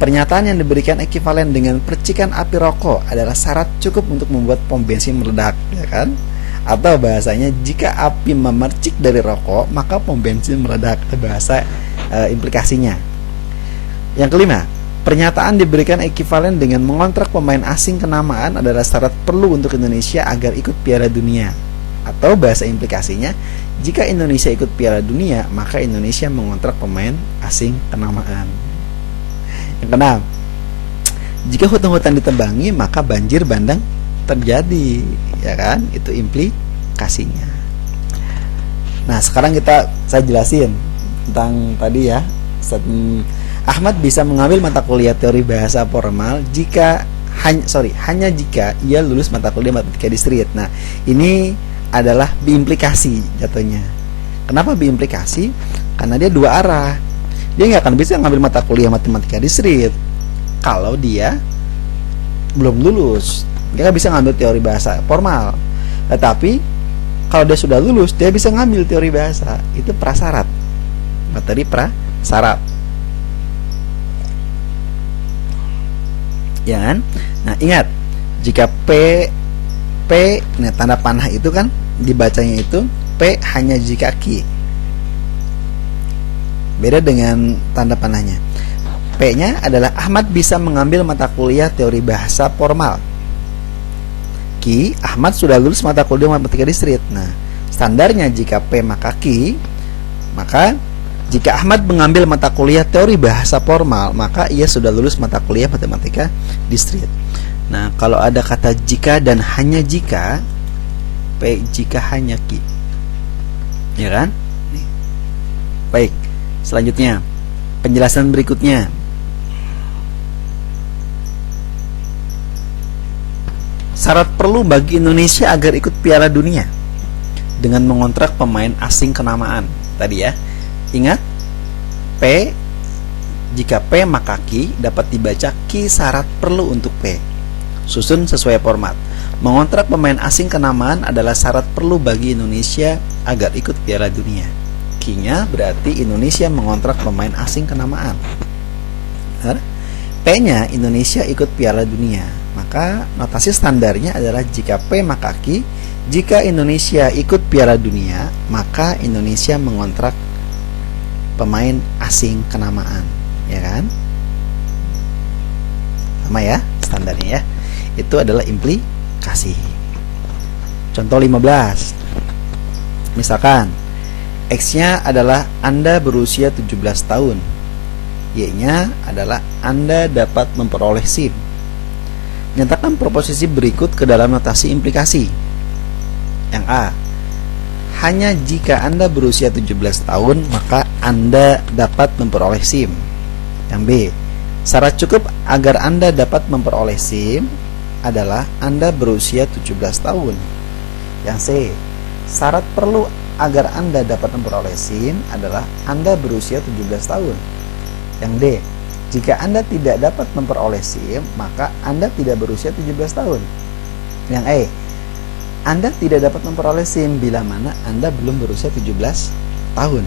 pernyataan yang diberikan ekivalen dengan percikan api rokok adalah syarat cukup untuk membuat pom bensin meledak, ya kan? Atau bahasanya, jika api memercik dari rokok, maka pom bensin meledak. Itu bahasa implikasinya. Yang kelima, pernyataan diberikan ekivalen dengan mengontrak pemain asing kenamaan adalah syarat perlu untuk Indonesia agar ikut Piala Dunia. Atau bahasa implikasinya, jika Indonesia ikut Piala Dunia, maka Indonesia mengontrak pemain asing kenamaan. Yang keenam, jika hutan-hutan ditebangi, maka banjir bandang terjadi, ya kan? Itu implikasinya. Nah, sekarang saya jelasin tentang tadi ya. Ahmad bisa mengambil mata kuliah teori bahasa formal hanya jika ia lulus mata kuliah matematika discrete. Nah, ini adalah biimplikasi jatuhnya. Kenapa biimplikasi? Karena dia dua arah. Dia nggak akan bisa ngambil mata kuliah matematika discrete kalau dia belum lulus. Dia nggak bisa ngambil teori bahasa formal. Tetapi kalau dia sudah lulus, dia bisa ngambil teori bahasa. Itu prasyarat. Materi prasyarat. Ya kan? Nah, ingat, jika nah, tanda panah itu kan dibacanya itu P hanya jika Q. Beda dengan tanda panahnya. P-nya adalah Ahmad bisa mengambil mata kuliah teori bahasa formal. Q, Ahmad sudah lulus mata kuliah matematika discrete. Nah, standarnya jika P maka Q, maka jika Ahmad mengambil mata kuliah teori bahasa formal, maka ia sudah lulus mata kuliah matematika discrete. Nah, kalau ada kata jika dan hanya jika, P jika hanya Q, ya kan? Baik, selanjutnya penjelasan berikutnya. Syarat perlu bagi Indonesia agar ikut Piala Dunia dengan mengontrak pemain asing kenamaan. Tadi ya, ingat, P jika P maka Q dapat dibaca Q syarat perlu untuk P. Susun sesuai format. Mengontrak pemain asing kenamaan adalah syarat perlu bagi Indonesia agar ikut Piala Dunia. Q-nya berarti Indonesia mengontrak pemain asing kenamaan. P-nya Indonesia ikut Piala Dunia. Maka notasi standarnya adalah jika P maka Q. Jika Indonesia ikut Piala Dunia, maka Indonesia mengontrak pemain asing kenamaan, ya kan? Sama ya standarnya ya. Itu adalah implikasi. Contoh 15. Misalkan X-nya adalah Anda berusia 17 tahun. Y-nya adalah Anda dapat memperoleh SIM. Nyatakan proposisi berikut ke dalam notasi implikasi. Yang A, hanya jika Anda berusia 17 tahun, maka Anda dapat memperoleh SIM. Yang B, syarat cukup agar Anda dapat memperoleh SIM adalah Anda berusia 17 tahun. Yang C, syarat perlu agar Anda dapat memperoleh SIM adalah Anda berusia 17 tahun. Yang D, jika Anda tidak dapat memperoleh SIM, maka Anda tidak berusia 17 tahun. Yang E, Anda tidak dapat memperoleh SIM bila mana Anda belum berusia 17 tahun.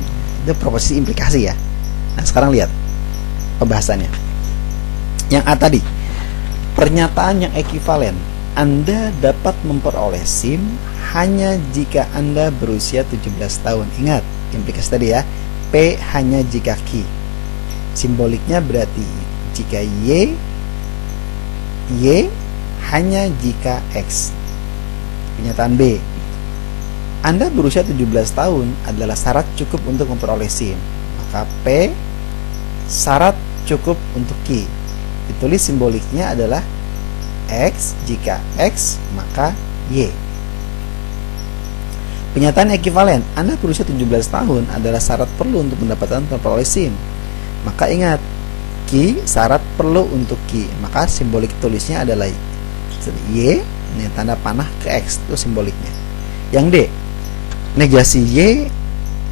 Itu proposisi implikasi ya. Nah, sekarang lihat pembahasannya. Yang A tadi, pernyataan yang ekivalen. Anda dapat memperoleh SIM hanya jika Anda berusia 17 tahun. Ingat, implikasi tadi ya. P hanya jika Q. Simboliknya berarti jika Y hanya jika X. Pernyataan B, Anda berusia 17 tahun adalah syarat cukup untuk memperoleh SIM. Maka P syarat cukup untuk Q. Ditulis simboliknya adalah X, jika X maka Y. Pernyataan ekuivalen, Anda berusia 17 tahun adalah syarat perlu untuk mendapatkan memperoleh SIM. Maka ingat, Q syarat perlu untuk Q, maka simbolik tulisnya adalah Y, ini tanda panah ke X, itu simboliknya. Yang D, negasi Y,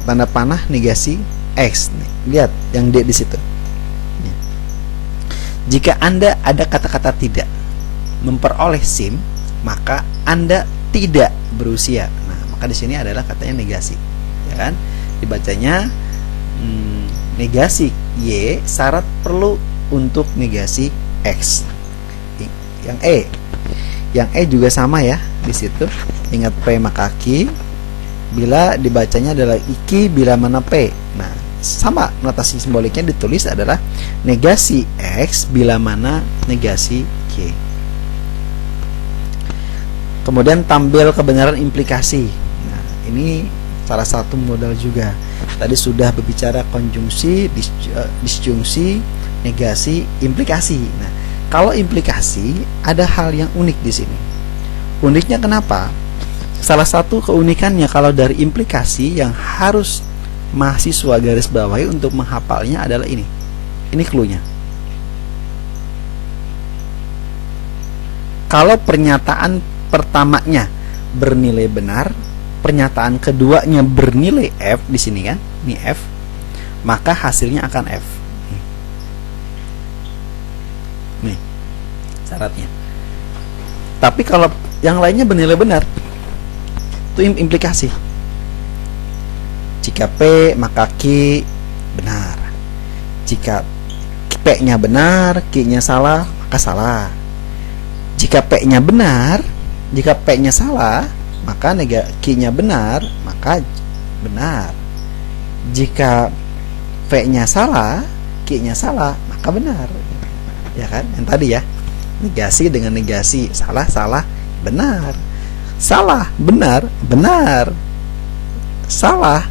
tanda panah negasi X. Nih, lihat yang D di situ. Jika Anda ada kata-kata tidak memperoleh SIM, maka Anda tidak berusia. Nah, maka di sini adalah katanya negasi, ya kan? Dibacanya negasi Y syarat perlu untuk negasi X. Yang E juga sama ya di situ. Ingat P maka Q. Bila dibacanya adalah Q bila mana P. Nah, sama notasi simboliknya ditulis adalah negasi X bila mana negasi Q. Kemudian tampil kebenaran implikasi. Nah, ini salah satu modal juga. Tadi sudah berbicara konjungsi, disjungsi, negasi, implikasi. Nah, kalau implikasi ada hal yang unik di sini. Uniknya kenapa? Salah satu keunikannya kalau dari implikasi yang harus mahasiswa garis bawahi untuk menghafalnya adalah ini. Ini cluenya. Kalau pernyataan pertamanya bernilai benar, pernyataan keduanya bernilai F di sini kan, ini F, maka hasilnya akan F. Nih syaratnya. Tapi kalau yang lainnya bernilai benar, itu implikasi. Jika P maka Q benar. Jika P-nya benar, Q-nya salah, maka salah. Jika P-nya benar, jika P-nya salah, maka Q-nya benar, maka benar. Jika P-nya salah, Q-nya salah, maka benar. Ya kan? Yang tadi ya. Negasi dengan negasi, salah, salah, benar. Salah, benar, benar. Salah,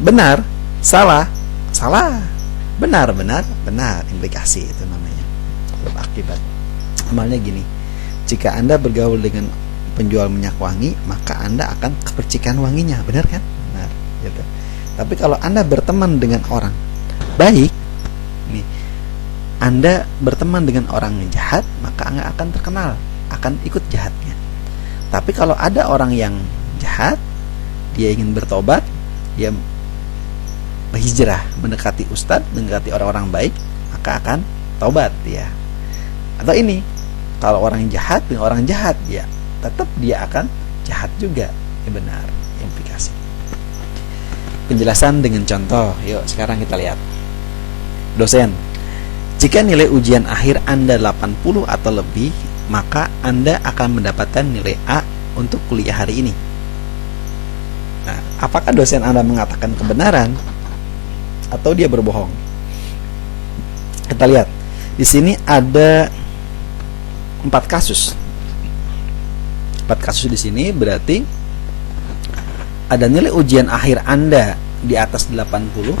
benar, salah, salah. Benar, benar, benar. Implikasi itu namanya. Sebab akibat. Amalnya gini. Jika Anda bergaul dengan penjual minyak wangi, maka Anda akan kepercikan wanginya, benar kan? Benar, gitu. Tapi kalau Anda berteman dengan orang baik, nih, Anda berteman dengan orang yang jahat, maka Anda akan terkenal, akan ikut jahatnya. Tapi kalau ada orang yang jahat, dia ingin bertobat, dia berhijrah, mendekati ustadz, mendekati orang-orang baik, maka akan tobat dia. Atau ini, kalau orang yang jahat dengan orang jahat, ya tetap dia akan jahat juga. Ya benar, implikasi. Penjelasan dengan contoh. Yuk sekarang kita lihat. Dosen, jika nilai ujian akhir Anda 80 atau lebih, maka Anda akan mendapatkan nilai A untuk kuliah hari ini. Nah, apakah dosen Anda mengatakan kebenaran atau dia berbohong? Kita lihat. Di sini ada 4 kasus. 4 kasus di sini berarti ada nilai ujian akhir Anda di atas 80,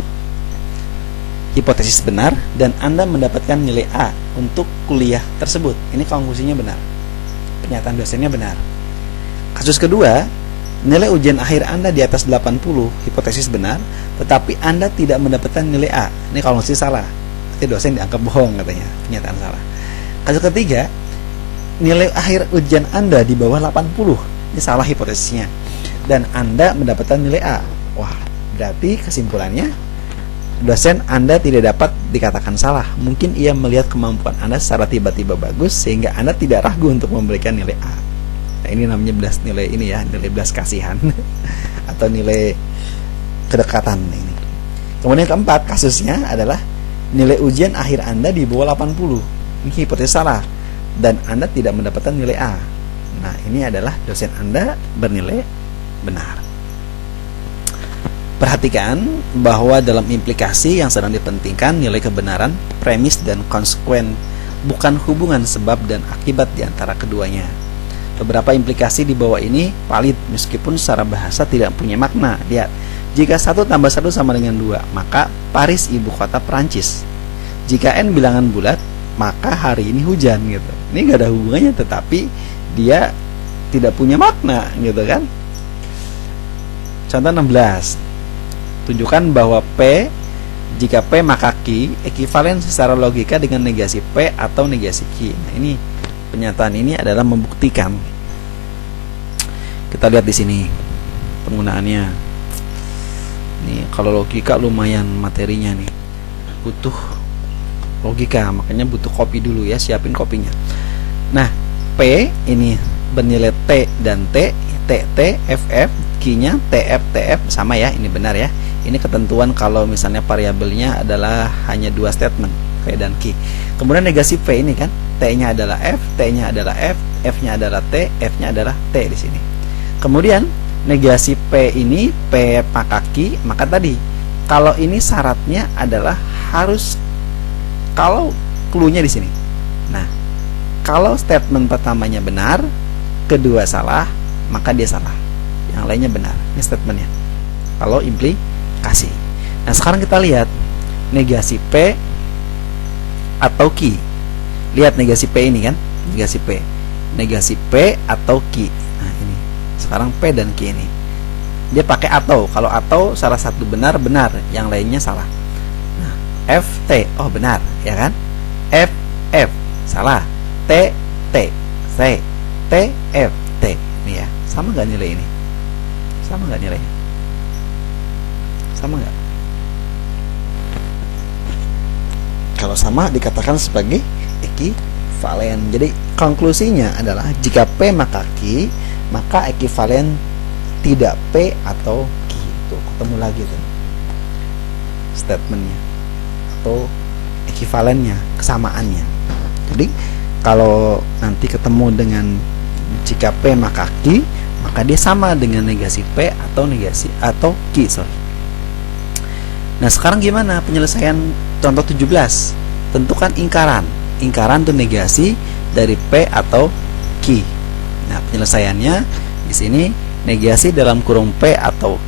hipotesis benar, dan Anda mendapatkan nilai A untuk kuliah tersebut. Ini konklusinya benar. Pernyataan dosennya benar. Kasus kedua, nilai ujian akhir Anda di atas 80, hipotesis benar, tetapi Anda tidak mendapatkan nilai A. Ini konklusi salah. Nanti dosen dianggap bohong katanya, pernyataan salah. Kasus ketiga, nilai akhir ujian Anda di bawah 80. Ini salah hipotesisnya. Dan Anda mendapatkan nilai A. Wah, berarti kesimpulannya dosen Anda tidak dapat dikatakan salah. Mungkin ia melihat kemampuan Anda secara tiba-tiba bagus sehingga Anda tidak ragu untuk memberikan nilai A. Nah, ini namanya belas nilai ini ya, nilai belas kasihan atau nilai kedekatan ini. Kemudian keempat kasusnya adalah nilai ujian akhir Anda di bawah 80. Ini hipotesis salah dan Anda tidak mendapatkan nilai A. Nah, ini adalah dosen Anda bernilai benar. Perhatikan bahwa dalam implikasi yang sedang dipentingkan nilai kebenaran, premis dan konsekuen, bukan hubungan sebab dan akibat di antara keduanya. Beberapa implikasi di bawah ini valid meskipun secara bahasa tidak punya makna. Lihat, jika 1 tambah 1 sama dengan 2, maka Paris ibu kota Perancis. Jika n bilangan bulat, maka hari ini hujan gitu. Ini gak ada hubungannya, tetapi dia tidak punya makna gitu kan. Contoh 16. Tunjukkan bahwa P, jika P maka Q ekivalen secara logika dengan negasi P atau negasi Q. Nah, ini pernyataan ini adalah membuktikan. Kita lihat di sini penggunaannya. Nih, kalau logika lumayan materinya nih. Butuh logika, makanya butuh kopi dulu ya, siapin kopinya. Nah, P ini bernilai T dan T, TT, FF, Q-nya TF, TF sama ya, ini benar ya. Ini ketentuan kalau misalnya variabelnya adalah hanya dua statement, P dan Q. Kemudian negasi P ini kan, T-nya adalah F, T-nya adalah F, F-nya adalah T, F-nya adalah T di sini. Kemudian negasi P ini P maka Q, maka tadi kalau ini syaratnya adalah harus kalau clue-nya di sini. Nah, kalau statement pertamanya benar, kedua salah, maka dia salah. Yang lainnya benar. Ini statementnya. Kalau implikasi. Nah, sekarang kita lihat negasi P atau Q. Lihat negasi P ini kan, negasi P. Negasi P atau Q. Nah, ini. Sekarang P dan Q ini. Dia pakai atau. Kalau atau salah satu benar, benar. Yang lainnya salah. Nah, F, T. Oh, benar, ya kan? F, F. Salah. T, T. C. T, F, T. Ini ya. Sama nggak nilai ini? Sama nggak nilainya? Sama nggak? Kalau sama dikatakan sebagai ekivalen. Jadi konklusinya adalah jika P maka Q, maka ekivalen tidak P atau Q. Tuh, ketemu lagi tuh statementnya atau ekivalennya, kesamaannya. Jadi kalau nanti ketemu dengan jika P maka Q, maka dia sama dengan negasi P atau negasi atau Q, sorry. Nah, sekarang gimana penyelesaian contoh 17? Tentukan ingkaran. Ingkaran itu negasi dari P atau Q. Nah, penyelesaiannya di sini negasi dalam kurung P atau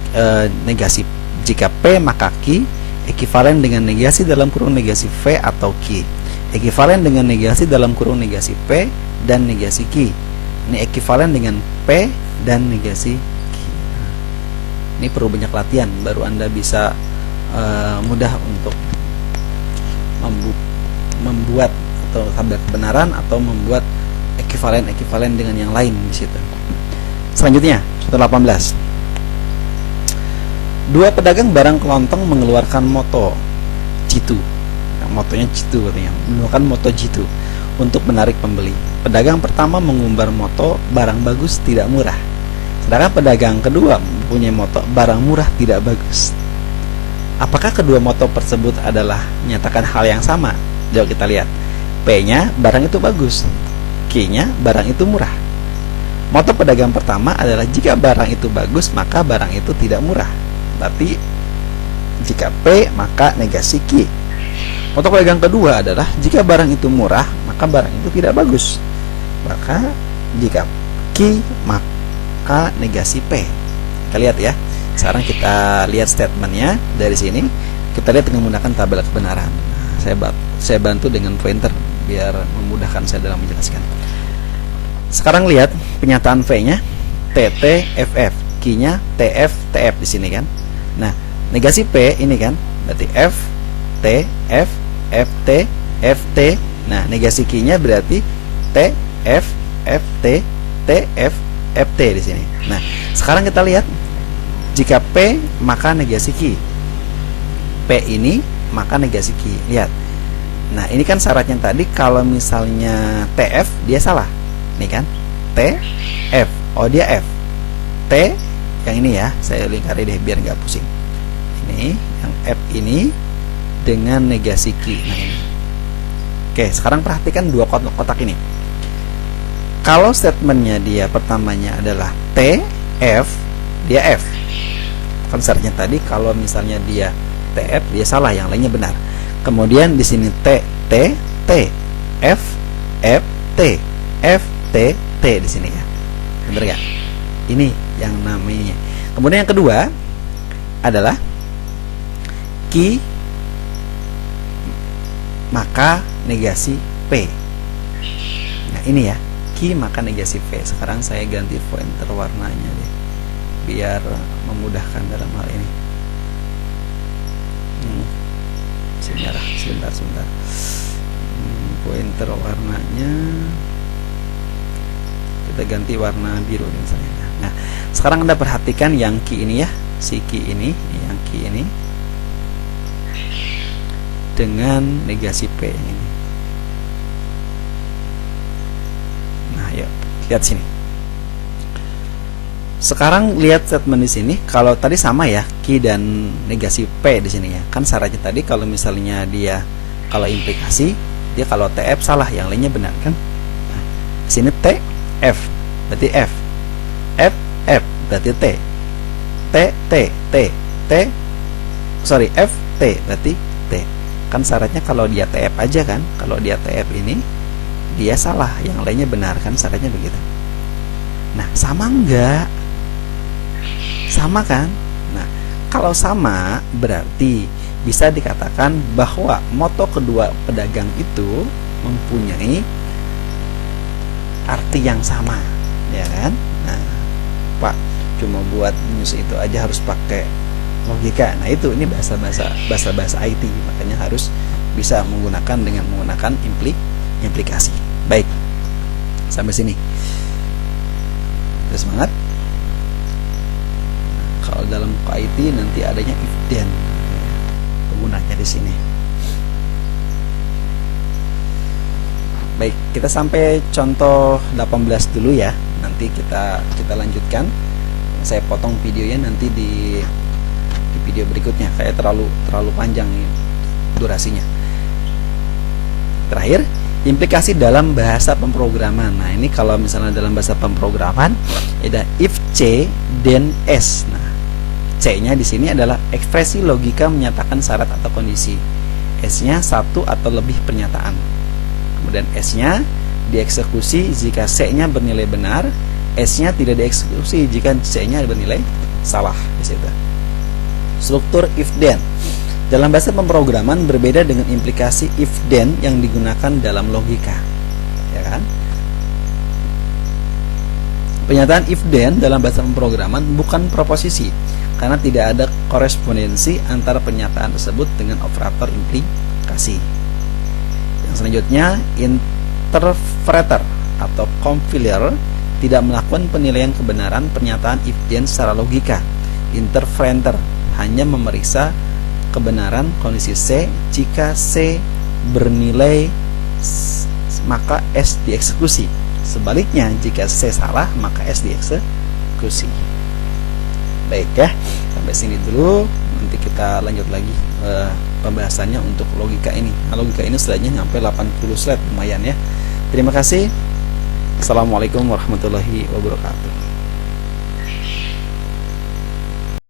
negasi jika P maka Q ekivalen dengan negasi dalam kurung negasi V atau Q. Ekivalen dengan negasi dalam kurung negasi P dan negasi Q. Ini ekivalen dengan P dan negasi Q. Ini perlu banyak latihan baru Anda bisa mudah untuk membuat atau tabel kebenaran atau membuat ekivalen dengan yang lain di situ. Selanjutnya, contoh 18. Dua pedagang barang kelontong mengeluarkan moto jitu. Nah, motonya jitu katanya, mengeluarkan moto jitu untuk menarik pembeli. Pedagang pertama mengumbar moto barang bagus tidak murah. Sedangkan pedagang kedua mempunyai moto barang murah tidak bagus. Apakah kedua moto tersebut adalah menyatakan hal yang sama? Jauh kita lihat. P-nya barang itu bagus, Q-nya barang itu murah. Moto pedagang pertama adalah jika barang itu bagus maka barang itu tidak murah. Berarti jika P maka negasi Q. Moto pedagang kedua adalah jika barang itu murah maka barang itu tidak bagus. Maka jika Q maka negasi P. Kita lihat ya. Sekarang kita lihat statementnya dari sini. Kita lihat dengan menggunakan tabel kebenaran. Saya bantu dengan pointer biar memudahkan saya dalam menjelaskan. Sekarang lihat penyataan V-nya TT FF, Q-nya TF TF di sini kan. Nah, negasi P ini kan berarti F T F F T F T. Nah, negasi Q-nya berarti T F F T T F F T di sini. Nah, sekarang kita lihat jika P maka negasi Q. P ini maka negasi Q. Lihat. Nah, ini kan syaratnya tadi kalau misalnya TF dia salah. Ini kan T F. Oh, dia F. T yang ini ya, saya lingkari deh biar nggak pusing. Ini yang F ini dengan negasi Q. Nah, ini. Oke, sekarang perhatikan dua kotak ini. Kalau statementnya dia pertamanya adalah T F, dia F. Kan syaratnya tadi kalau misalnya dia TF dia salah, yang lainnya benar. Kemudian di sini T T T F F T F T T di sini ya. Benar ya? Ini yang namanya. Kemudian yang kedua adalah Q maka negasi P. Nah ini ya, Q maka negasi V. Sekarang saya ganti pointer warnanya deh, biar memudahkan dalam hal ini. Merah, sebentar. Pointer warnanya kita ganti warna biru misalnya. Nah, sekarang Anda perhatikan yang Q ini ya, si Q ini, yang Q ini dengan negasi P ini. Nah, yuk lihat sini. Sekarang lihat statement di sini. Kalau tadi sama ya, Q dan negasi P di sini ya. Kan syaratnya tadi kalau misalnya dia kalau implikasi, dia kalau TF salah, yang lainnya benar kan? Nah, di sini T F berarti F. F F berarti T. T T T T. Sorry, F T berarti T. Kan syaratnya kalau dia TF aja kan? Kalau dia TF ini dia salah, yang lainnya benar kan? Syaratnya begitu. Nah, sama enggak? Sama kan? Nah, kalau sama berarti bisa dikatakan bahwa moto kedua pedagang itu mempunyai arti yang sama, ya kan? Nah, Pak, cuma buat news itu aja harus pakai logika. Nah, itu ini bahasa IT, makanya harus bisa menggunakan dengan menggunakan implikasi. Baik. Sampai sini. Terus semangat. Kalau dalam IT nanti adanya if then, penggunanya di sini. Baik, kita sampai contoh 18 dulu ya. Nanti kita lanjutkan. Saya potong videonya nanti di video berikutnya. Kayak terlalu panjang nih durasinya. Terakhir, implikasi dalam bahasa pemrograman. Nah, ini kalau misalnya dalam bahasa pemrograman ada if C then S. Nah, C-nya di sini adalah ekspresi logika menyatakan syarat atau kondisi. S-nya satu atau lebih pernyataan. Kemudian S-nya dieksekusi jika C-nya bernilai benar, S-nya tidak dieksekusi jika C-nya bernilai salah di situ. Struktur if then. Dalam bahasa pemrograman berbeda dengan implikasi if then yang digunakan dalam logika. Ya kan? Pernyataan if then dalam bahasa pemrograman bukan proposisi, karena tidak ada korespondensi antara pernyataan tersebut dengan operator implikasi. Yang selanjutnya, interpreter atau compiler tidak melakukan penilaian kebenaran pernyataan if then secara logika. Interpreter hanya memeriksa kebenaran kondisi C. Jika C bernilai maka S dieksekusi. Sebaliknya, jika C salah maka S dieksekusi. Baik ya, sampai sini dulu. Nanti kita lanjut lagi pembahasannya untuk logika ini. Nah, logika ini setelahnya sampai 80 slide, lumayan ya. Terima kasih. Assalamualaikum warahmatullahi wabarakatuh.